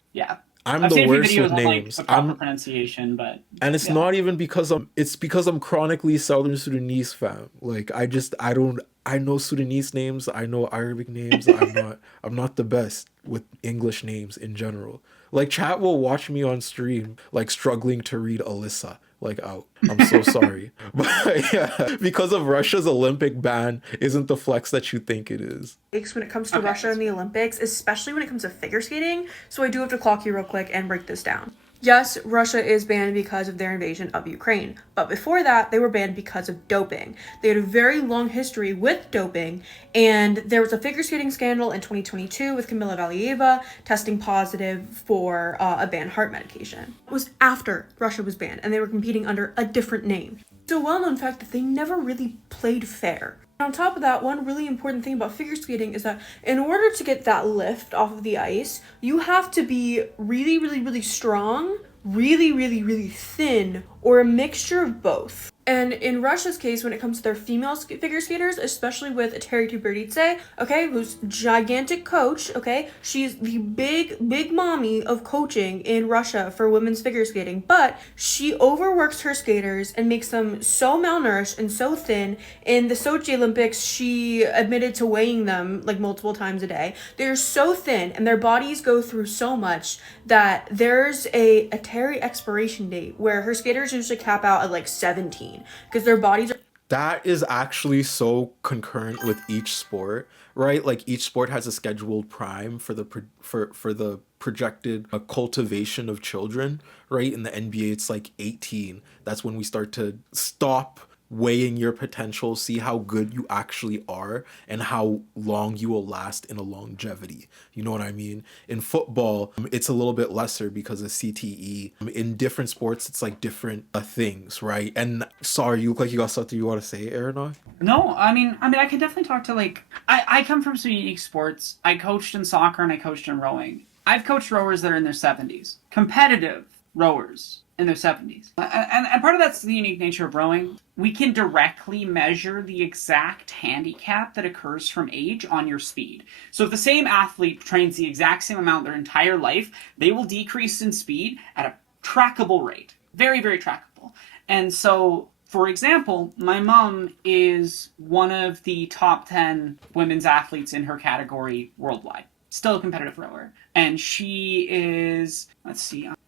I've the seen worst videos with on, names. Like, the proper pronunciation, but it's not even because I'm chronically Southern Sudanese, fam. Like I know Sudanese names, I know Arabic names. I'm not the best with English names in general. Like, chat will watch me on stream, like, struggling to read Alyssa, like, out. I'm so sorry. But yeah, because of Russia's Olympic ban isn't the flex that you think it is. When it comes to Russia and the Olympics, especially when it comes to figure skating. So I do have to clock you real quick and break this down. Yes, Russia is banned because of their invasion of Ukraine, but before that, they were banned because of doping. They had a very long history with doping, and there was a figure skating scandal in 2022 with Kamila Valieva testing positive for a banned heart medication. It was after Russia was banned, and they were competing under a different name. It's a well-known fact that they never really played fair. On top of that, one really important thing about figure skating is that in order to get that lift off of the ice, you have to be really, really, really strong, really, really, really thin, or a mixture of both. And in Russia's case, when it comes to their female figure skaters, especially with Terry Tuberidze, okay, who's gigantic coach, okay, she's the big mommy of coaching in Russia for women's figure skating, but she overworks her skaters and makes them so malnourished and so thin. In the Sochi Olympics, she admitted to weighing them like multiple times a day. They're so thin and their bodies go through so much that there's a Terry expiration date where her skaters usually cap out at like 17. Because their bodies are... That is actually so concurrent with each sport, right? Like, each sport has a scheduled prime for the projected cultivation of children, right? In the NBA, it's like 18. That's when we start to stop weighing your potential, see how good you actually are, and how long you will last in a longevity. You know what I mean? In football, it's a little bit lesser because of CTE. In different sports, it's like different things, right? And sorry, you look like you got something you want to say, Aaron? No, I mean, I can definitely talk to, like, I come from some unique sports. I coached in soccer and I coached in rowing. I've coached rowers that are in their 70s. Competitive rowers in their 70s. And part of that's the unique nature of rowing. We can directly measure the exact handicap that occurs from age on your speed. So if the same athlete trains the exact same amount their entire life, they will decrease in speed at a trackable rate. Very, very trackable. And so, for example, my mom is one of the top 10 women's athletes in her category worldwide. Still a competitive rower. And she is,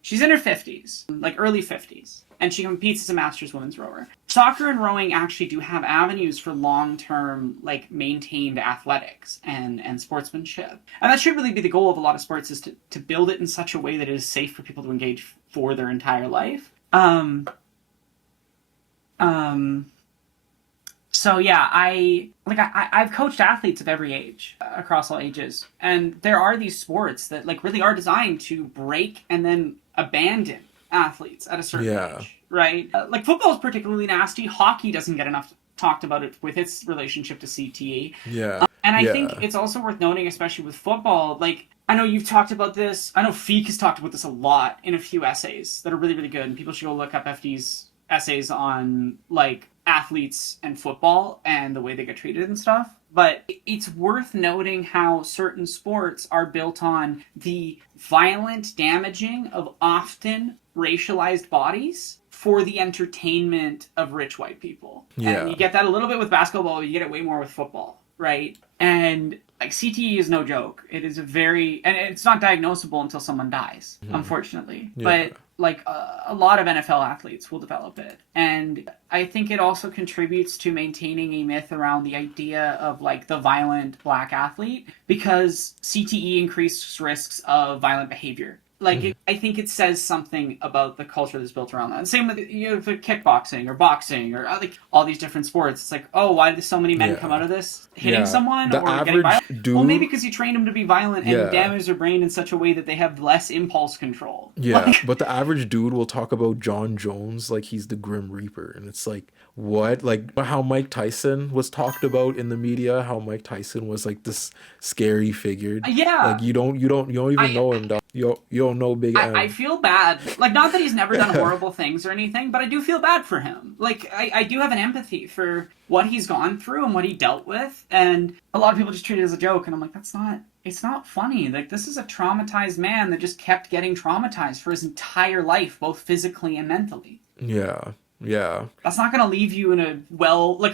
she's in her 50s, like early 50s. And she competes as a masters women's rower. Soccer and rowing actually do have avenues for long-term, like, maintained athletics and sportsmanship. And that should really be the goal of a lot of sports, is to build it in such a way that it is safe for people to engage for their So yeah, I've coached athletes of every age, across all ages, and there are these sports that like really are designed to break and then abandon athletes at a certain age, right? Like football is particularly nasty. Hockey doesn't get enough talked about it with its relationship to CTE. And I think it's also worth noting, especially with football, like I know you've talked about this. I know Feek has talked about this a lot in a few essays that are really, really good, and people should go look up FD's essays on like athletes and football and the way they get treated and stuff. But it's worth noting how certain sports are built on the violent damaging of often racialized bodies for the entertainment of rich white people. And you get that a little bit with basketball, but you get it way more with football, right? And like CTE is no joke. It is and it's not diagnosable until someone dies, unfortunately. But like a lot of NFL athletes will develop it. And I think it also contributes to maintaining a myth around the idea of like the violent black athlete, because CTE increases risks of violent behavior. Like, I think it says something about the culture that's built around that. And same with for kickboxing or boxing or like all these different sports. It's like, oh, why did so many men come out of this hitting someone or getting violent? Well, maybe because you trained them to be violent and damage their brain in such a way that they have less impulse control. But the average dude will talk about John Jones like he's the Grim Reaper, and it's like, what? Like how Mike Tyson was talked about in the media, how Mike Tyson was like this scary figure. Like you don't even know him, dog. You don't know Big M. I feel bad. Like, not that he's never done horrible things or anything, but I do feel bad for him. Like, I do have an empathy for what he's gone through and what he dealt with. And a lot of people just treat it as a joke. And I'm like, it's not funny. Like, this is a traumatized man that just kept getting traumatized for his entire life, both physically and mentally. Yeah. That's not going to leave you in a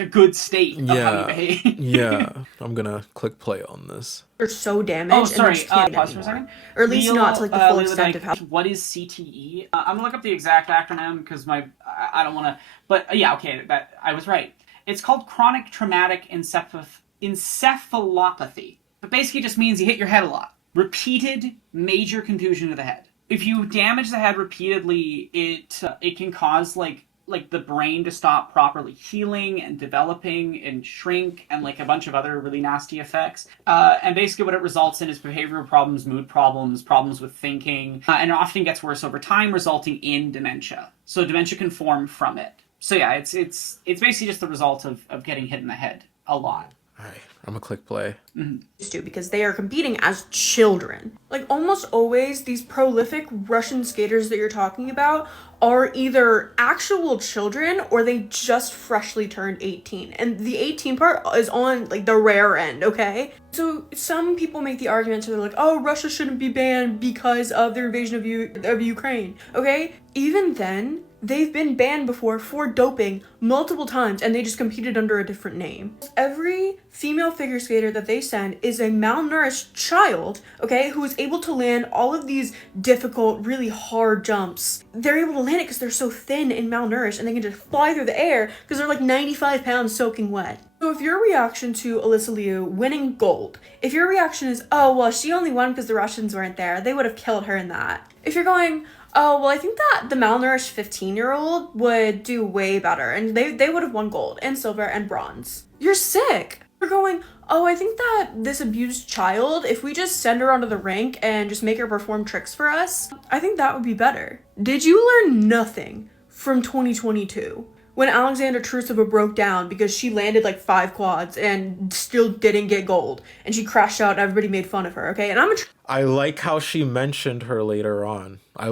good state of how you behave. I'm going to click play on this. They're so damaged. Oh, sorry. And Pause for a second. Or at least not to like the full extent of how. What is CTE? I'm going to look up the exact acronym because I don't want to. But yeah, okay, I was right. It's called chronic traumatic encephalopathy. But basically it just means you hit your head a lot. Repeated major contusion to the head. If you damage the head repeatedly, it can cause like the brain to stop properly healing and developing and shrink and like a bunch of other really nasty effects. And basically what it results in is behavioral problems, mood problems, problems with thinking, and it often gets worse over time, resulting in dementia. So dementia can form from it. So yeah, it's basically just the result of getting hit in the head a lot. All right, I'm gonna click play. Because they are competing as children. Like almost always, these prolific Russian skaters that you're talking about are either actual children or they just freshly turned 18. And the 18 part is on like the rare end, okay? So some people make the argument, so they're like, oh, Russia shouldn't be banned because of their invasion of Ukraine, okay? Even then, they've been banned before for doping multiple times and they just competed under a different name. Every female figure skater that they send is a malnourished child, okay, who is able to land all of these difficult, really hard jumps. They're able to land it because they're so thin and malnourished and they can just fly through the air because they're like 95 pounds soaking wet. So if your reaction to Alysa Liu winning gold, if your reaction is, oh, well, she only won because the Russians weren't there, they would have killed her in that. If you're going, oh, well, I think that the malnourished 15-year-old would do way better and they would have won gold and silver and bronze. You're sick. You're going, oh, I think that this abused child, if we just send her onto the rink and just make her perform tricks for us, I think that would be better. Did you learn nothing from 2022? When Alexandra Trusova broke down because she landed like 5 quads and still didn't get gold and she crashed out and everybody made fun of her, okay? And I like how she mentioned her later on. I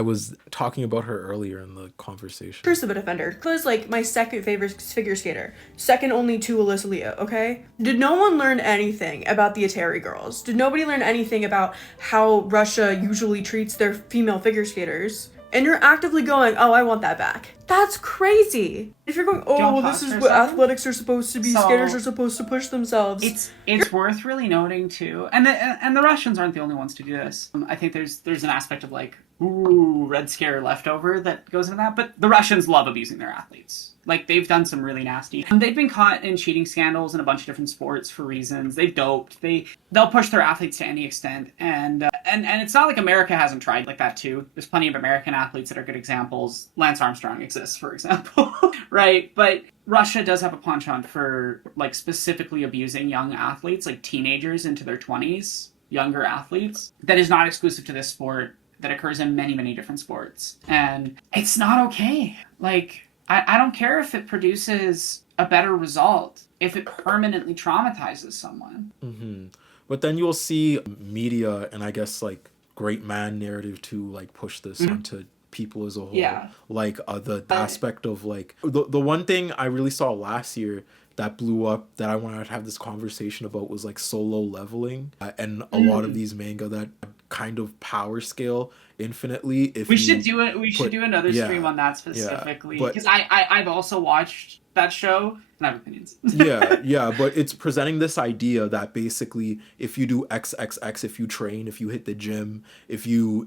was talking about her earlier in the conversation. Trusova defender. Was like my second favorite figure skater. Second only to Alysa Liu, okay? Did no one learn anything about the Atari girls? Did nobody learn anything about how Russia usually treats their female figure skaters? And you're actively going, oh, I want that back. That's crazy. If you're going, oh, well, this is what athletics are supposed to be. So, skaters are supposed to push themselves. It's worth really noting too, and the Russians aren't the only ones to do this. I think there's an aspect of like, ooh, Red Scare leftover that goes into that, but the Russians love abusing their athletes. Like, they've done some really nasty. They've been caught in cheating scandals in a bunch of different sports for reasons. They've doped. They'll push their athletes to any extent. And it's not like America hasn't tried like that too. There's plenty of American athletes that are good examples. Lance Armstrong exists, for example, right? But Russia does have a penchant for, like, specifically abusing young athletes, like teenagers into their 20s, younger athletes. That is not exclusive to this sport. That occurs in many, many different sports. And it's not okay. Like, I don't care if it produces a better result, if it permanently traumatizes someone. Mm-hmm. But then you'll see media and I guess like great man narrative to like push this onto people as a whole. Yeah. Like the aspect of like, the one thing I really saw last year that blew up that I wanted to have this conversation about was like solo leveling and a lot of these manga that kind of power scale infinitely. If we should do it, we should do another stream on that specifically, because I've also watched that show and I have opinions. yeah, but it's presenting this idea that basically if you do XXX, if you train, if you hit the gym, if you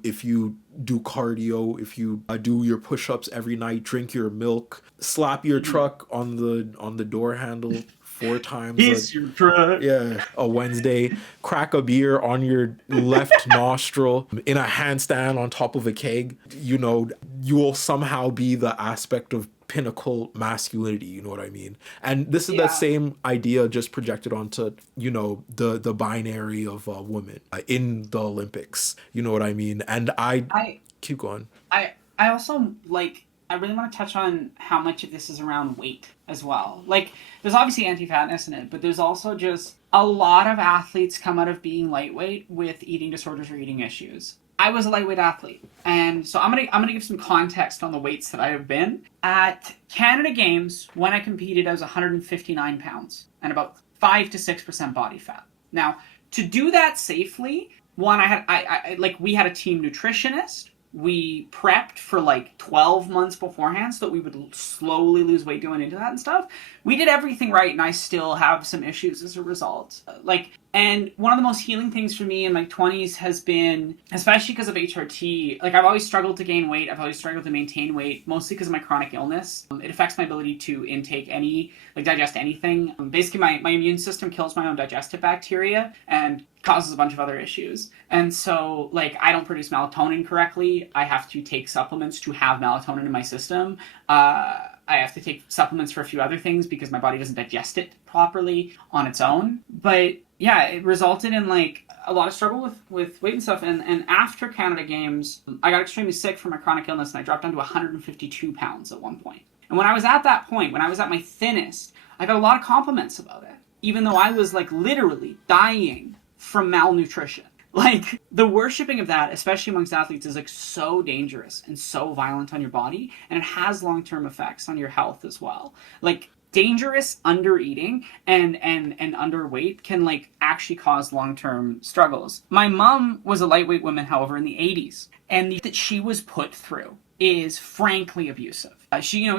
do cardio, if you do your push-ups every night, drink your milk, slap your truck on the door handle 4 times a Wednesday, crack a beer on your left nostril in a handstand on top of a keg, you know, you will somehow be the aspect of pinnacle masculinity, you know what I mean? And this is that same idea just projected onto, you know, the binary of women in the Olympics, you know what I mean? And I keep going. I also, like, I really want to touch on how much of this is around weight as well. Like, there's obviously anti-fatness in it, but there's also just a lot of athletes come out of being lightweight with eating disorders or eating issues. I was a lightweight athlete, and so I'm gonna give some context on the weights that I have been. At Canada Games, when I competed, I was 159 pounds and about 5 to 6% body fat. Now, to do that safely, one, we had a team nutritionist. We prepped for like 12 months beforehand so that we would slowly lose weight going into that and stuff. We did everything right, and I still have some issues as a result. And one of the most healing things for me in my 20s has been, especially because of HRT, like, I've always struggled to gain weight. I've always struggled to maintain weight, mostly because of my chronic illness. It affects my ability to digest anything. Basically, my immune system kills my own digestive bacteria and causes a bunch of other issues. And so, like, I don't produce melatonin correctly. I have to take supplements to have melatonin in my system. I have to take supplements for a few other things because my body doesn't digest it properly on its own. But yeah, it resulted in like a lot of struggle with weight and stuff. And after Canada Games, I got extremely sick from my chronic illness, and I dropped down to 152 pounds at one point. And when I was at that point, when I was at my thinnest, I got a lot of compliments about it, even though I was like literally dying from malnutrition. Like, the worshipping of that, especially amongst athletes, is like so dangerous and so violent on your body, and it has long-term effects on your health as well. Like, dangerous under-eating and underweight can like actually cause long-term struggles. My mom was a lightweight woman, however, in the 80s, and that she was put through is frankly abusive. She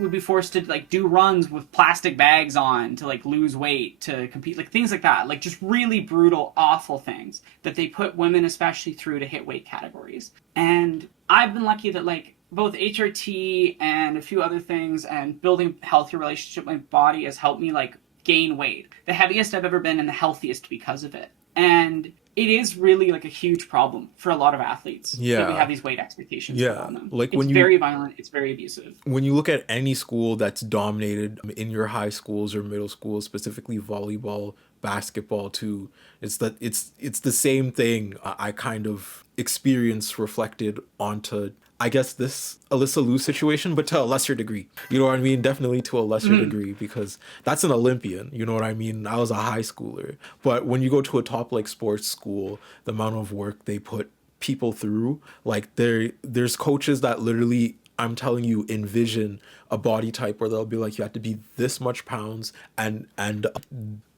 would be forced to like do runs with plastic bags on to like lose weight to compete, like things like that, like just really brutal, awful things that they put women especially through to hit weight categories. And I've been lucky that like both HRT and a few other things and building a healthy relationship with my body has helped me like gain weight. The heaviest I've ever been and the healthiest because of it. And it is really like a huge problem for a lot of athletes. That we have these weight expectations on them. Like it's very violent, it's very abusive. When you look at any school that's dominated in your high schools or middle schools, specifically volleyball, basketball too, it's the same thing I kind of experienced reflected onto, I guess, this Alysa Liu situation, but to a lesser degree. You know what I mean? Definitely to a lesser degree, because that's an Olympian. You know what I mean? I was a high schooler. But when you go to a top like sports school, the amount of work they put people through, like there's coaches that literally, I'm telling you, envision a body type where they'll be like, you have to be this much pounds and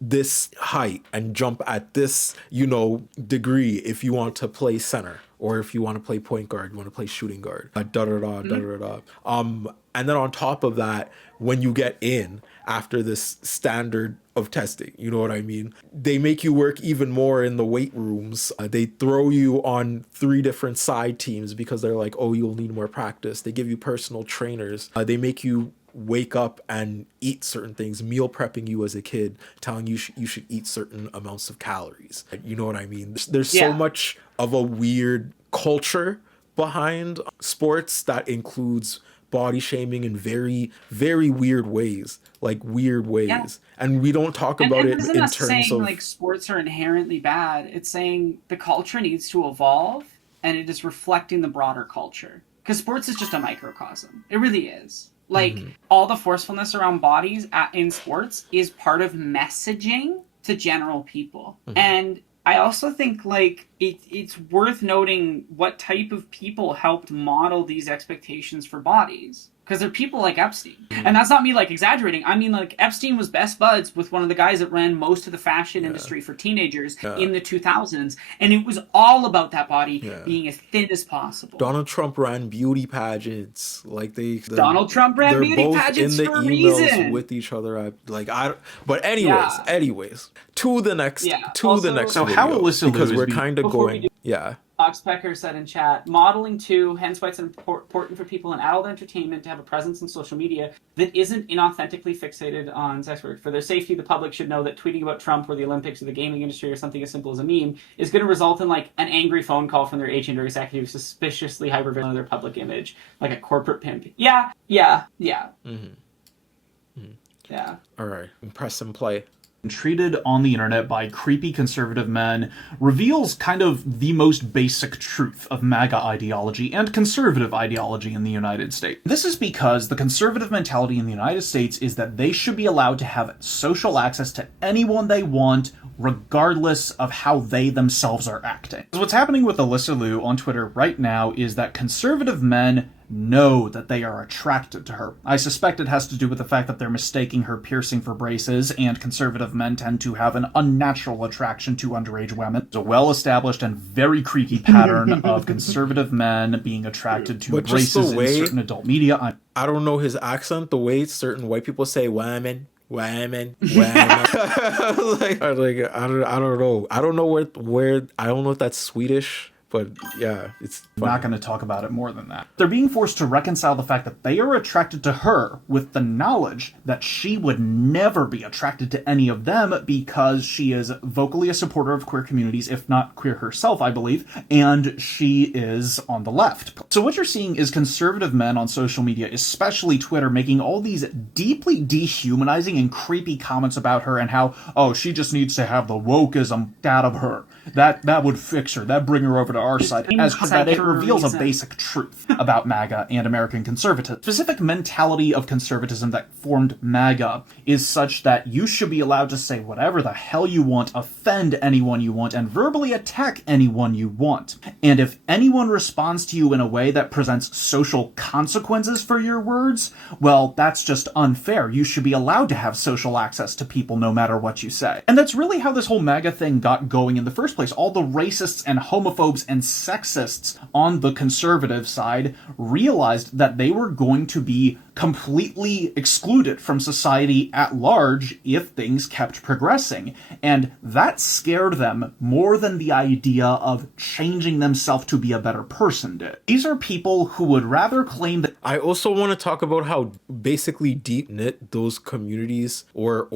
this height and jump at this, you know, degree if you want to play center, or if you want to play point guard, you want to play shooting guard, And then on top of that, when you get in after this standard of testing, you know what I mean? They make you work even more in the weight rooms. They throw you on 3 different side teams because they're like, oh, you'll need more practice. They give you personal trainers. They make you wake up and eat certain things, meal prepping you as a kid, telling you you should eat certain amounts of calories. You know what I mean? There's so much of a weird culture behind sports that includes body shaming in very, very weird ways, like weird ways. Yeah. And we don't talk about it in terms saying, of like sports are inherently bad. It's saying the culture needs to evolve and it is reflecting the broader culture. Because sports is just a microcosm. It really is. Like all the forcefulness around bodies in sports is part of messaging to general people. And I also think like it's worth noting what type of people helped model these expectations for bodies. Because they're people like Epstein. And that's not me like exaggerating. I mean, like Epstein was best buds with one of the guys that ran most of the fashion industry for teenagers in the 2000s. And it was all about that body being as thin as possible. Donald Trump ran beauty pageants. Like Donald Trump ran beauty pageants in the for a emails reason. with each other. But anyways, to the next So video, how Alysa Liu because is we're being- kind of going Oxpecker said in chat, modeling too, hence why it's important for people in adult entertainment to have a presence in social media that isn't inauthentically fixated on sex work. For their safety, the public should know that tweeting about Trump or the Olympics or the gaming industry or something as simple as a meme is going to result in like an angry phone call from their agent or executive suspiciously hypervigilant of their public image, like a corporate pimp. Yeah. All right, press and play. Treated on the internet by creepy conservative men reveals kind of the most basic truth of MAGA ideology and conservative ideology in the United States. This is because the conservative mentality in the United States is that they should be allowed to have social access to anyone they want, regardless of how they themselves are acting. So what's happening with Alysa Liu on Twitter right now is that conservative men know that they are attracted to her. I suspect it has to do with the fact that they're mistaking her piercing for braces, and conservative men tend to have an unnatural attraction to underage women. It's a well-established and very creepy pattern of conservative men being attracted to braces in certain adult media. I don't know his accent, the way certain white people say women. Like, I don't know. I don't know where I don't know if that's Swedish. But yeah, it's fun. Not going to talk about it more than that. They're being forced to reconcile the fact that they are attracted to her with the knowledge that she would never be attracted to any of them because she is vocally a supporter of queer communities, if not queer herself, I believe, and she is on the left. So what you're seeing is conservative men on social media, especially Twitter, making all these deeply dehumanizing and creepy comments about her and how, oh, she just needs to have the wokeism out of her. That would fix her. That'd bring her over to our side. As that it reveals a basic truth about MAGA and American conservatism. The specific mentality of conservatism that formed MAGA is such that you should be allowed to say whatever the hell you want, offend anyone you want, and verbally attack anyone you want. And if anyone responds to you in a way that presents social consequences for your words, well, that's just unfair. You should be allowed to have social access to people no matter what you say. And that's really how this whole MAGA thing got going in the first place. All the racists and homophobes and sexists on the conservative side realized that they were going to be completely excluded from society at large if things kept progressing. And that scared them more than the idea of changing themselves to be a better person did. These are people who would rather claim that... I also want to talk about how basically deep-knit those communities or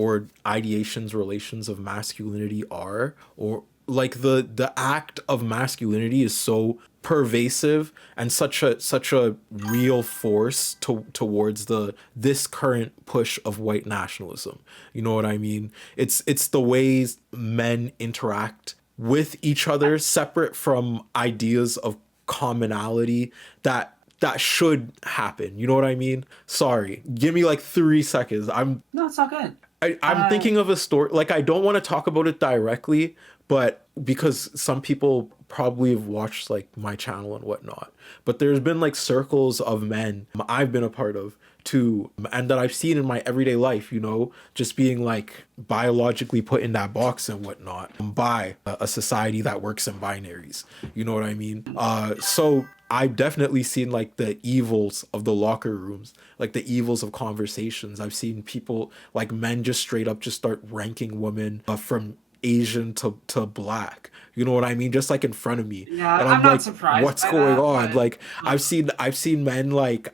ideations, relations of masculinity are, or like the act of masculinity is so pervasive and such a real force towards this current push of white nationalism. You know what I mean? It's the ways men interact with each other separate from ideas of commonality that should happen. You know what I mean? Sorry. Give me like 3 seconds. No, it's not good. I'm thinking of a story. Like, I don't want to talk about it directly, but because some people probably have watched like my channel and whatnot, but there's been like circles of men I've been a part of too, and that I've seen in my everyday life, you know, just being like biologically put in that box and whatnot by a society that works in binaries. You know what I mean? So I've definitely seen like the evils of the locker rooms, like the evils of conversations. I've seen people, like men, just straight up just start ranking women from Asian to black. You know what I mean? Just like in front of me. Yeah, And I'm like, not surprised what's by going that, on? but- Like I've seen men like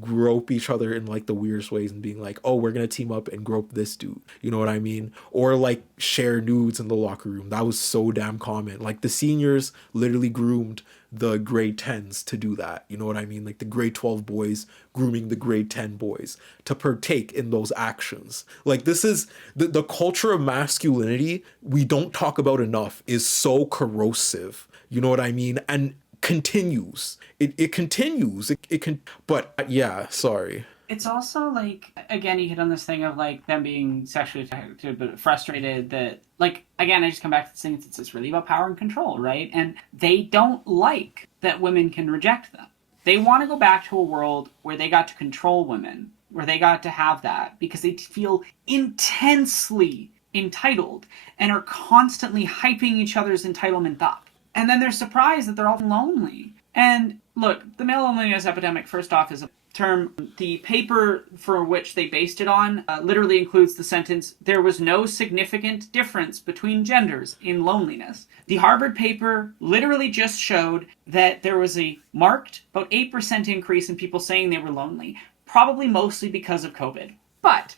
grope each other in like the weirdest ways and being like, oh, we're gonna team up and grope this dude. You know what I mean? Or like share nudes in the locker room. That was so damn common. Like the seniors literally groomed the grade 10s to do that. You know what I mean? Like the grade 12 boys grooming the grade 10 boys to partake in those actions. Like this is the culture of masculinity we don't talk about enough is so corrosive. You know what I mean? And continues. It continues. It can, but yeah, sorry. It's also like, again, you hit on this thing of like them being sexually attracted but frustrated that, like, again, I just come back to this thing, it's really about power and control, right? And they don't like that women can reject them. They want to go back to a world where they got to control women, where they got to have that, because they feel intensely entitled and are constantly hyping each other's entitlement up. And then they're surprised that they're all lonely. And look, the male loneliness epidemic, first off, is a term. The paper for which they based it on literally includes the sentence, there was no significant difference between genders in loneliness. The Harvard paper literally just showed that there was a marked, about 8% increase in people saying they were lonely, probably mostly because of COVID. But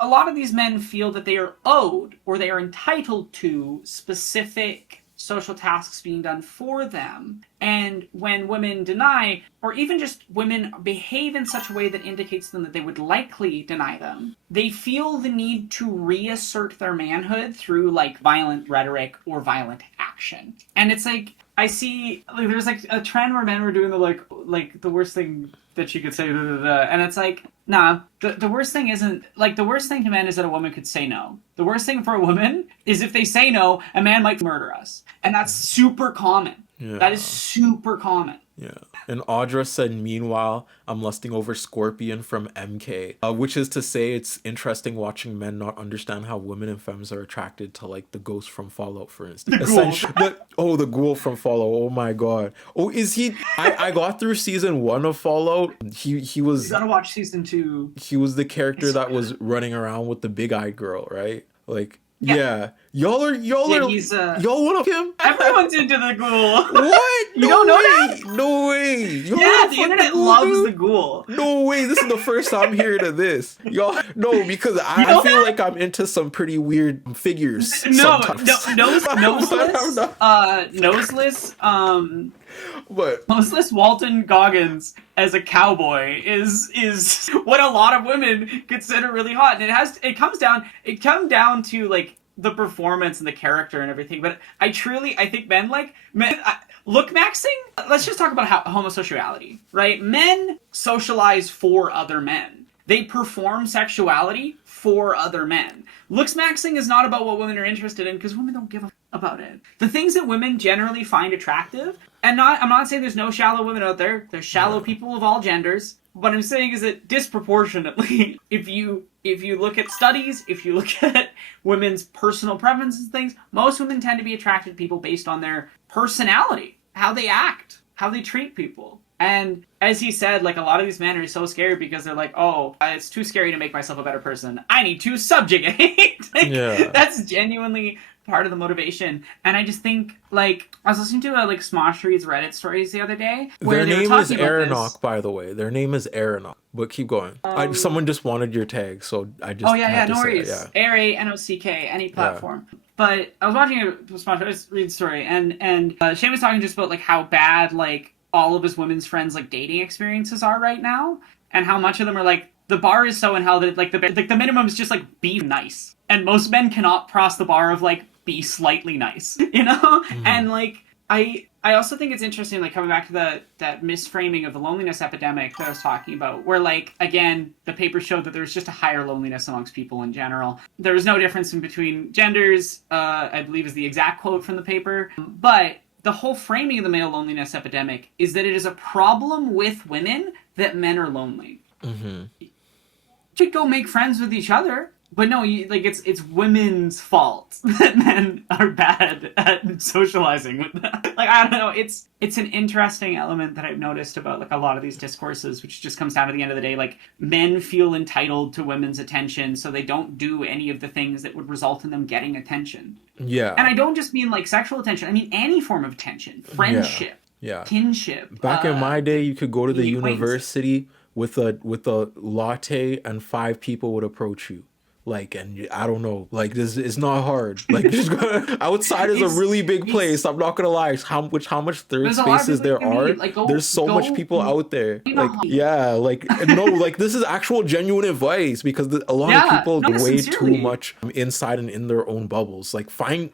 a lot of these men feel that they are owed or they are entitled to specific social tasks being done for them. And when women deny, or even just women behave in such a way that indicates to them that they would likely deny them, they feel the need to reassert their manhood through like violent rhetoric or violent action. And it's like, I see, like, there's like a trend where men were doing the like the worst thing that you could say, and it's like, nah, the worst thing isn't, like, the worst thing to men is that a woman could say no. The worst thing for a woman is if they say no, a man might murder us. And that's super common. Yeah. That is super common. Yeah. And Audra said, meanwhile, I'm lusting over Scorpion from MK, which is to say it's interesting watching men not understand how women and femmes are attracted to, like, the ghost from Fallout, for instance. The ghoul from Fallout. Oh my god. Oh, is he? I got through season 1 of Fallout. He was. You gotta watch season 2. He was the character that was running around with the big-eyed girl, right? Like. Yeah. Y'all want him? Everyone's into the ghoul. What? You don't know that? No way. Yeah, the internet loves the ghoul. No way. This is the first time hearing of this. Y'all, no, because I feel like I'm into some pretty weird figures. Noseless, Noseless Walton Goggins as a cowboy is what a lot of women consider really hot, and it comes down to like the performance and the character and everything. But I think men look maxing. Let's just talk about homosexuality, right? Men socialize for other men. They perform sexuality for other men. Looks maxing is not about what women are interested in, because women don't give a f about it. The things that women generally find attractive, and I'm not saying there's no shallow women out there. There's shallow people of all genders. What I'm saying is that disproportionately, if you look at studies, if you look at women's personal preferences and things, most women tend to be attracted to people based on their personality, how they act, how they treat people. And as he said, like, a lot of these men are so scared because they're like, oh, it's too scary to make myself a better person. I need to subjugate. That's genuinely part of the motivation. And I just think, like, I was listening to like Smosh Reads Reddit stories the other day. Where their name is Aeronok, by the way. Their name is Aeronok. But keep going. Someone just wanted your tag, so I just no worries. ARANOCK, any platform. Yeah. But I was watching a Smosh Read story, and Shane was talking just about like how bad like all of his women's friends like dating experiences are right now, and how much of them are like, the bar is so in hell that like the minimum is just like be nice, and most men cannot cross the bar of like be slightly nice, you know. Mm-hmm. And like I also think it's interesting, like, coming back to that misframing of the loneliness epidemic that I was talking about, where, like, again, the paper showed that there's just a higher loneliness amongst people in general. There was no difference in between genders, I believe is the exact quote from the paper. But the whole framing of the male loneliness epidemic is that it is a problem with women that men are lonely. Mm-hmm. Should go make friends with each other. But no, like it's women's fault that men are bad at socializing with them. Like I don't know, it's an interesting element that I've noticed about like a lot of these discourses, which just comes down to the end of the day, like men feel entitled to women's attention, so they don't do any of the things that would result in them getting attention. Yeah. And I don't just mean like sexual attention, I mean any form of attention, friendship, kinship. Back in my day, you could go to the university with a latte and 5 people would approach you. Like, and I don't know, like this is not hard. Like, just go, outside is a really big place. I'm not gonna lie. How much third spaces there are. Like, there's so much people out there. Like, yeah, like no, like this is actual genuine advice because a lot of people way too much inside and in their own bubbles. Like, find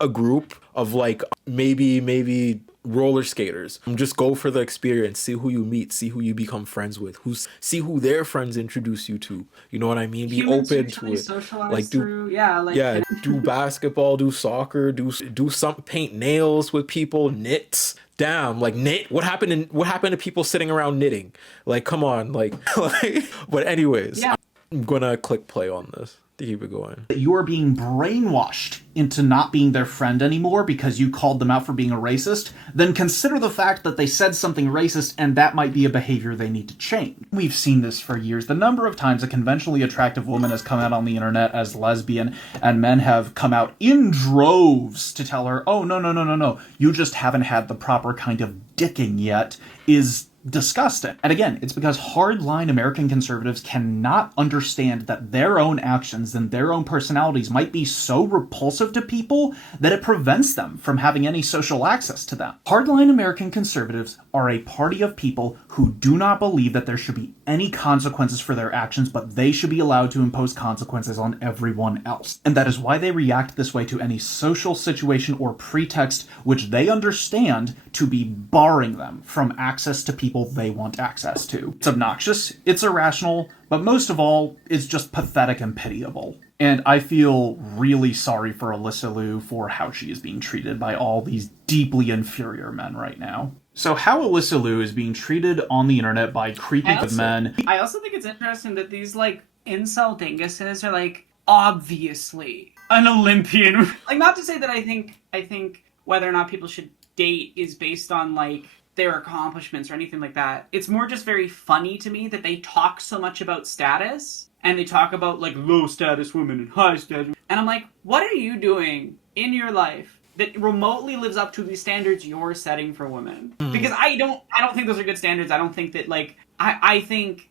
a group of like maybe roller skaters. Just go for the experience, see who you meet, see who you become friends with, see who their friends introduce you to. You know what I mean? Be open to it. Like do basketball, do soccer, do some, paint nails with people, knit. Damn, like knit. What happened to people sitting around knitting? Like, come on, like but anyways, I'm gonna click play on this to keep it going. You are being brainwashed into not being their friend anymore because you called them out for being a racist, then consider the fact that they said something racist and that might be a behavior they need to change. We've seen this for years. The number of times a conventionally attractive woman has come out on the internet as lesbian and men have come out in droves to tell her, oh, no, you just haven't had the proper kind of dicking yet, is disgusting. And again, it's because hardline American conservatives cannot understand that their own actions and their own personalities might be so repulsive to people that it prevents them from having any social access to them. Hardline American conservatives are a party of people who do not believe that there should be any consequences for their actions, but they should be allowed to impose consequences on everyone else. And that is why they react this way to any social situation or pretext which they understand to be barring them from access to people they want access to. It's obnoxious, it's irrational, but most of all, it's just pathetic and pitiable. And I feel really sorry for Alysa Liu for how she is being treated by all these deeply inferior men right now. So how Alysa Liu is being treated on the internet by creepy men. I also think it's interesting that these like incel dinguses are like obviously an Olympian. Like, not to say that I think whether or not people should date is based on like their accomplishments or anything like that. It's more just very funny to me that they talk so much about status and they talk about like low status women and high status. And I'm like, what are you doing in your life that remotely lives up to the standards you're setting for women? Because I don't think those are good standards. I don't think that like I think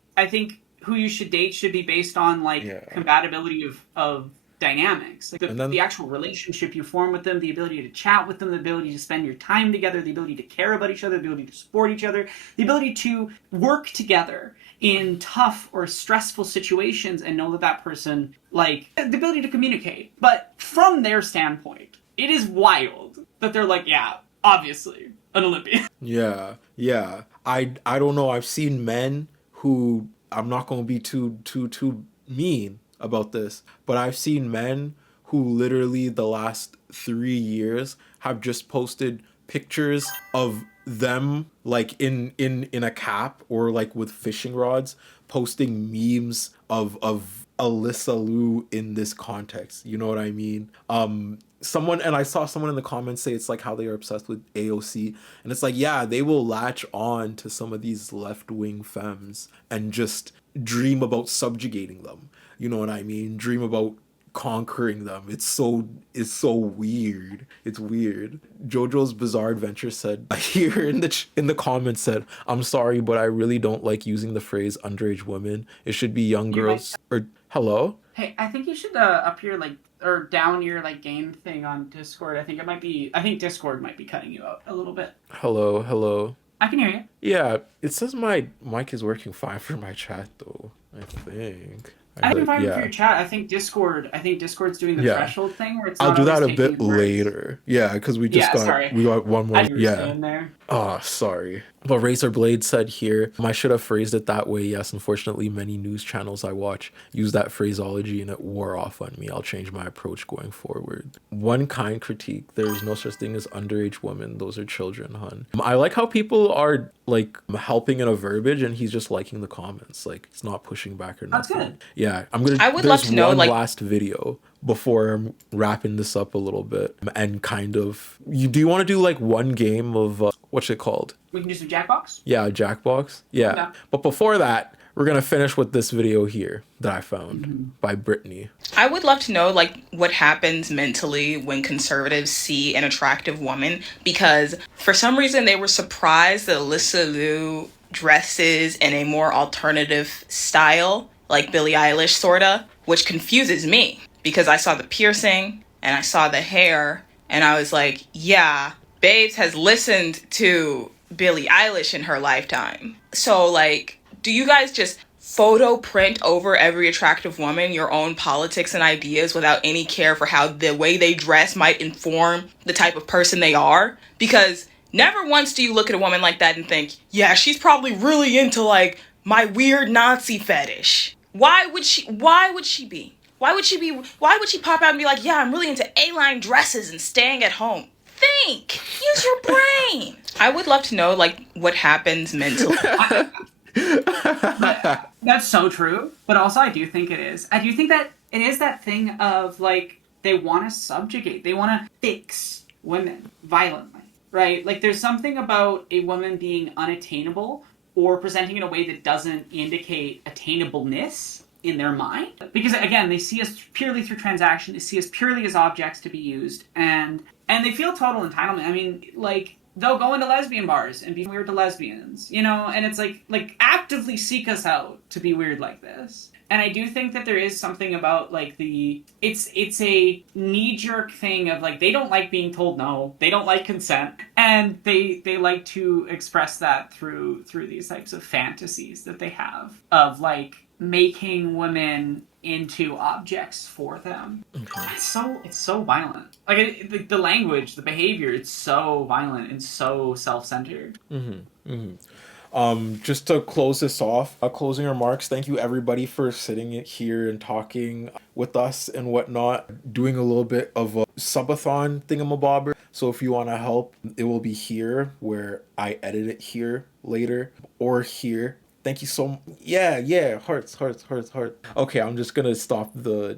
who you should date should be based on like compatibility of dynamics, like the actual relationship you form with them, the ability to chat with them, the ability to spend your time together, the ability to care about each other, the ability to support each other, the ability to work together in tough or stressful situations and know that that person, like, the ability to communicate. But from their standpoint, it is wild that they're like, yeah, obviously an Olympian. Yeah. I don't know. I've seen men who, I'm not going to be too mean about this, but I've seen men who literally the last 3 years have just posted pictures of them like in a cap or like with fishing rods, posting memes of Alysa Liu in this context. You know what I mean? I saw someone in the comments say it's like how they are obsessed with AOC, and it's like, yeah, they will latch on to some of these left-wing femmes and just dream about subjugating them. You know what I mean? Dream about conquering them. It's so weird. It's weird. JoJo's Bizarre Adventure said here in the comments said, I'm sorry, but I really don't like using the phrase underage women. It should be young girls. Or hello? Hey, I think you should up your like or down your like game thing on Discord. I think Discord might be cutting you out a little bit. Hello. I can hear you. Yeah, it says my mic is working fine for my chat though, I think. I can find it for your chat. I think Discord's doing the threshold thing where it's not I'll do that a bit breaks. later. Yeah, because we got one more. There. Oh, sorry. But Razor Blade said here, I should have phrased it that way. Yes, unfortunately, many news channels I watch use that phraseology and it wore off on me. I'll change my approach going forward. One kind critique, there's no such thing as underage women. Those are children, hun. I like how people are like helping in a verbiage and he's just liking the comments. Like, it's not pushing back or nothing. That's good. Yeah, I would love to know, one like, last video before I'm wrapping this up a little bit and kind of, do you want to do like one game of what's it called? We can do some Jackbox? Yeah, Jackbox. Yeah. But before that, we're gonna finish with this video here that I found by Brittany. I would love to know, like, what happens mentally when conservatives see an attractive woman, because for some reason they were surprised that Alysa Liu dresses in a more alternative style, like Billie Eilish sorta, which confuses me because I saw the piercing and I saw the hair and I was like, yeah, Babes has listened to Billie Eilish in her lifetime. So, like, do you guys just photo print over every attractive woman your own politics and ideas without any care for how the way they dress might inform the type of person they are? Because never once do you look at a woman like that and think, yeah, she's probably really into, like, my weird Nazi fetish. Why would she be? Why would she pop out and be like, yeah, I'm really into A-line dresses and staying at home? Think! Use your brain! I would love to know, like, what happens mentally. That's so true. But also, I do think it is. I do think that it is that thing of, like, they want to subjugate. They want to fix women violently, right? Like, there's something about a woman being unattainable or presenting in a way that doesn't indicate attainableness in their mind. Because, again, they see us purely through transaction. They see us purely as objects to be used. And they feel total entitlement. I mean, like, they'll go into lesbian bars and be weird to lesbians, you know? And it's like actively seek us out to be weird like this. And I do think that there is something about, like, it's a knee-jerk thing of, like, they don't like being told no, they don't like consent, and they like to express that through these types of fantasies that they have of, like, making women into objects for them. It's so violent. Like, the language, the behavior, it's so violent and so self-centered. Just to close this off, closing remarks. Thank you everybody for sitting here and talking with us and whatnot. Doing a little bit of a subathon thingamabobber. So if you want to help, it will be here where I edit it here later or here. Thank you so much. Yeah, hearts. Okay, I'm just gonna stop the